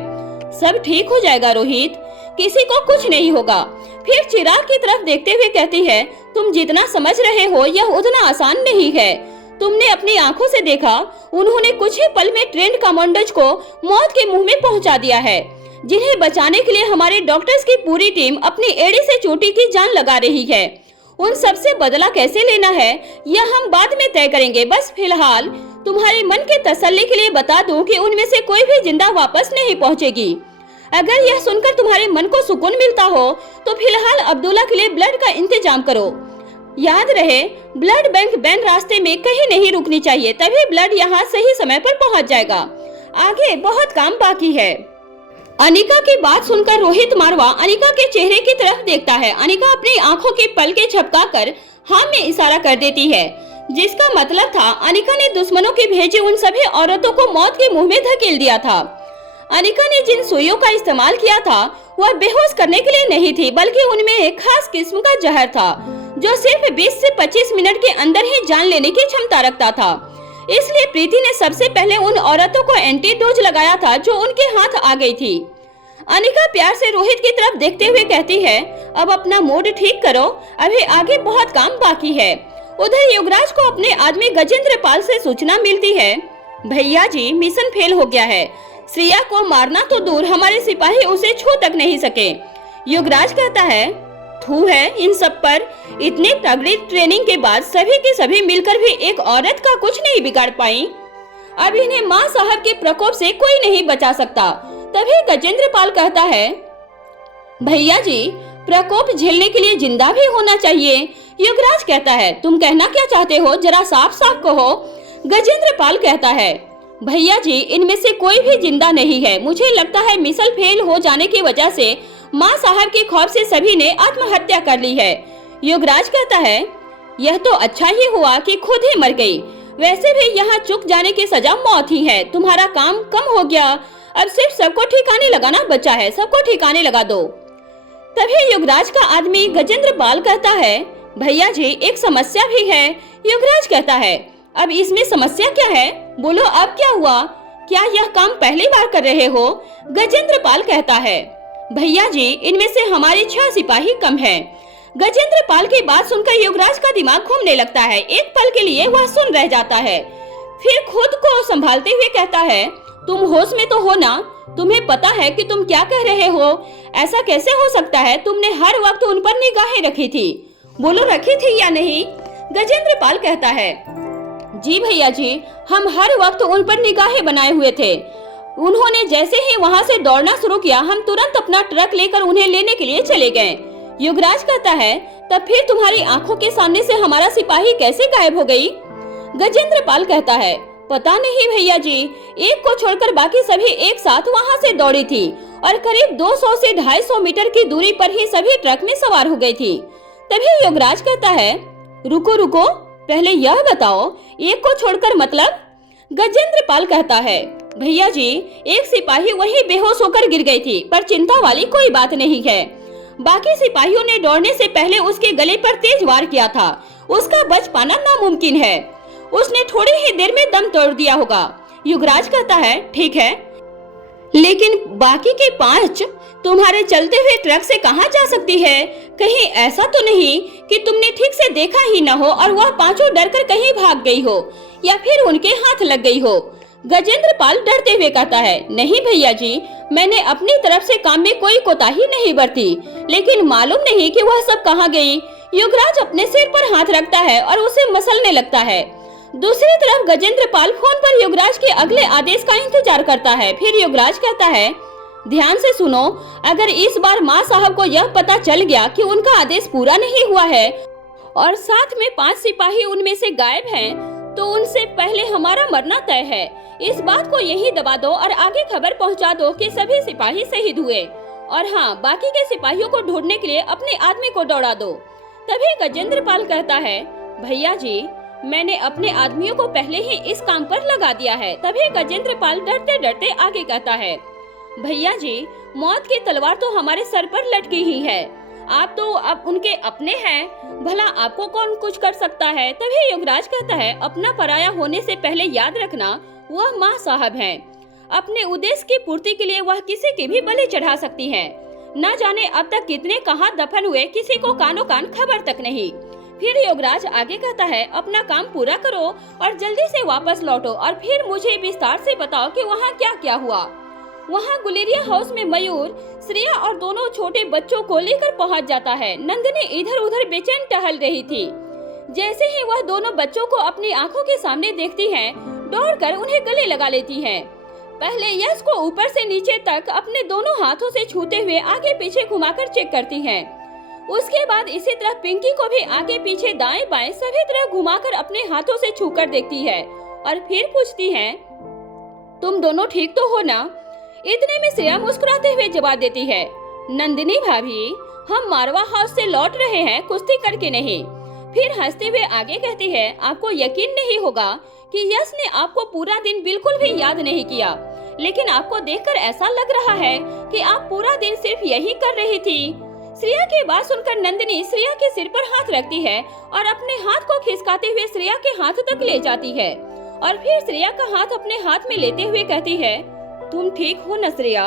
सब ठीक हो जाएगा रोहित, किसी को कुछ नहीं होगा। फिर चिराग की तरफ देखते हुए कहती है, तुम जितना समझ रहे हो यह उतना आसान नहीं है। तुमने अपनी आंखों से देखा, उन्होंने कुछ ही पल में ट्रेंड कमांडर्स को मौत के मुंह में पहुंचा दिया है, जिन्हें बचाने के लिए हमारे डॉक्टर्स की पूरी टीम अपनी एड़ी से चोटी की जान लगा रही है। उन सब से बदला कैसे लेना है यह हम बाद में तय करेंगे। बस फिलहाल तुम्हारे मन के तसल्ली के लिए बता दूं कि उनमें से कोई भी जिंदा वापस नहीं पहुंचेगी। अगर यह सुनकर तुम्हारे मन को सुकून मिलता हो तो फिलहाल अब्दुल्ला के लिए ब्लड का इंतजाम करो। याद रहे, ब्लड बैंक बैन रास्ते में कहीं नहीं रुकनी चाहिए, तभी ब्लड यहाँ सही समय पर पहुँच जाएगा। आगे बहुत काम बाकी है। अनिका की बात सुनकर रोहित मारवा अनिका के चेहरे की तरफ देखता है। अनिका अपनी आंखों के पलके झपकाकर हाँ में इशारा कर देती है, जिसका मतलब था अनिका ने दुश्मनों की भेजी उन सभी औरतों को मौत के मुंह में धकेल दिया था। अनिका ने जिन सुइयों का इस्तेमाल किया था वह बेहोश करने के लिए नहीं थी, बल्कि उनमें एक खास किस्म का जहर था जो सिर्फ 20 से 25 मिनट के अंदर ही जान लेने की क्षमता रखता था। इसलिए प्रीति ने सबसे पहले उन औरतों को एंटीडोज लगाया था जो उनके हाथ आ गई थी। अनिका प्यार से रोहित की तरफ देखते हुए कहती है, अब अपना मूड ठीक करो, अभी आगे बहुत काम बाकी है। उधर युवराज को अपने आदमी गजेंद्र पाल से सूचना मिलती है, भैया जी मिशन फेल हो गया है। श्रेया को मारना तो दूर, हमारे सिपाही उसे छू तक नहीं सके। युवराज कहता है, थू है इन सब पर, इतनी तगड़ी ट्रेनिंग के बाद सभी के सभी मिलकर भी एक औरत का कुछ नहीं बिगाड़ पाई। अब इन्हें माँ साहब के प्रकोप से कोई नहीं बचा सकता। तभी गजेंद्र पाल कहता है, भैया जी प्रकोप झेलने के लिए जिंदा भी होना चाहिए। युवराज कहता है, तुम कहना क्या चाहते हो, जरा साफ साफ कहो। गजेंद्र पाल कहता है, भैया जी इनमें से कोई भी जिंदा नहीं है। मुझे लगता है मिसल फेल हो जाने की वजह से माँ साहब के खौफ से सभी ने आत्महत्या कर ली है। युवराज कहता है, यह तो अच्छा ही हुआ कि खुद ही मर गई, वैसे भी यहाँ चुक जाने की सजा मौत ही है। तुम्हारा काम कम हो गया, अब सिर्फ सबको ठिकाने लगाना बचा है, सबको ठिकाने लगा दो। तभी युवराज का आदमी गजेंद्र पाल कहता है, भैया जी एक समस्या भी है। युवराज कहता है, अब इसमें समस्या क्या है, बोलो अब क्या हुआ, क्या यह काम पहली बार कर रहे हो? गजेंद्र पाल कहता है, भैया जी इनमें से हमारे 6 सिपाही कम हैं। गजेंद्र पाल की बात सुनकर युवराज का दिमाग घूमने लगता है। एक पल के लिए वह सुन रह जाता है, फिर खुद को संभालते हुए कहता है, तुम होश में तो हो ना? तुम्हें पता है कि तुम क्या कह रहे हो? ऐसा कैसे हो सकता है? तुमने हर वक्त उन पर निगाहें रखी थी, बोलो रखी थी या नहीं? गजेंद्र पाल कहता है, जी भैया जी हम हर वक्त उन पर निगाहें बनाए हुए थे। उन्होंने जैसे ही वहां से दौड़ना शुरू किया, हम तुरंत अपना ट्रक लेकर उन्हें लेने के लिए चले गए। युवराज कहता है, तब फिर तुम्हारी आंखों के सामने से हमारा सिपाही कैसे गायब हो गई? गजेंद्र पाल कहता है, पता नहीं भैया जी, एक को छोड़कर बाकी सभी एक साथ वहां से दौड़ी थी और करीब 200 से 250 मीटर की दूरी पर ही सभी ट्रक में सवार हो गई थी। तभी युवराज कहता है, रुको रुको, पहले यह बताओ एक को छोड़कर मतलब? गजेंद्र पाल कहता है, भैया जी एक सिपाही वहीं बेहोश होकर गिर गई थी, पर चिंता वाली कोई बात नहीं है। बाकी सिपाहियों ने दौड़ने से पहले उसके गले पर तेज वार किया था, उसका बच पाना नामुमकिन है। उसने थोड़ी ही देर में दम तोड़ दिया होगा। युवराज कहता है, ठीक है, लेकिन बाकी के 5 तुम्हारे चलते हुए ट्रक से कहां जा सकती है? कहीं ऐसा तो नहीं कि तुमने ठीक से देखा ही न हो और वह 5 डरकर कहीं भाग गई हो या फिर उनके हाथ लग गई हो? गजेंद्र पाल डरते हुए कहता है, नहीं भैया जी, मैंने अपनी तरफ से काम में कोई कोताही नहीं बरती, लेकिन मालूम नहीं कि वह सब कहां गई। युवराज अपने सिर पर हाथ रखता है और उसे मसलने लगता है। दूसरी तरफ गजेंद्र पाल फोन पर युवराज के अगले आदेश का इंतजार करता है। फिर युवराज कहता है, ध्यान से सुनो, अगर इस बार माँ साहब को यह पता चल गया कि उनका आदेश पूरा नहीं हुआ है और साथ में 5 सिपाही उनमें से गायब हैं, तो उनसे पहले हमारा मरना तय है। इस बात को यही दबा दो और आगे खबर पहुंचा दो कि सभी सिपाही शहीद हुए, और हाँ, बाकी के सिपाहियों को ढूंढने के लिए अपने आदमी को दौड़ा दो। तभी गजेंद्र पाल कहता है, भैया जी मैंने अपने आदमियों को पहले ही इस काम पर लगा दिया है। तभी गजेंद्र पाल डरते डरते आगे कहता है, भैया जी मौत की तलवार तो हमारे सर पर लटकी ही है, आप तो अब उनके अपने हैं, भला आपको कौन कुछ कर सकता है? तभी युवराज कहता है, अपना पराया होने से पहले याद रखना वह माँ साहब हैं। अपने उद्देश्य की पूर्ति के लिए वह किसी की भी बलि चढ़ा सकती हैं। न जाने अब तक कितने कहां दफन हुए, किसी को कानो कान खबर तक नहीं। फिर युवराज आगे कहता है, अपना काम पूरा करो और जल्दी से वापस लौटो और फिर मुझे विस्तार से बताओ कि वहाँ क्या क्या हुआ। वहाँ गुलेरिया हाउस में मयूर श्रेया और दोनों छोटे बच्चों को लेकर पहुँच जाता है। नंदिनी इधर उधर बेचैन टहल रही थी। जैसे ही वह दोनों बच्चों को अपनी आंखों के सामने देखती है, दौड़कर उन्हें गले लगा लेती है। पहले यश को ऊपर से नीचे तक अपने दोनों हाथों से छूते हुए आगे पीछे घुमाकर चेक करती है। उसके बाद इसी तरह पिंकी को भी आगे पीछे दाएं बाएं सभी तरह घुमाकर अपने हाथों से छूकर देखती है और फिर पूछती है, तुम दोनों ठीक तो हो ना? इतने में श्रेया मुस्कुराते हुए जवाब देती है, नंदिनी भाभी, हम मारवा हाउस से लौट रहे हैं, कुश्ती करके नहीं। फिर हंसते हुए आगे कहती है, आपको यकीन नहीं होगा कि यश ने आपको पूरा दिन बिल्कुल भी याद नहीं किया, लेकिन आपको देखकर ऐसा लग रहा है कि आप पूरा दिन सिर्फ यही कर रही थी। श्रेया की बात सुनकर नंदिनी श्रेया के सिर पर हाथ रखती है और अपने हाथ को खिसकाते हुए श्रेया के हाथ तक ले जाती है और फिर श्रेया का हाथ अपने हाथ में लेते हुए कहती है, तुम ठीक हो न श्रेया?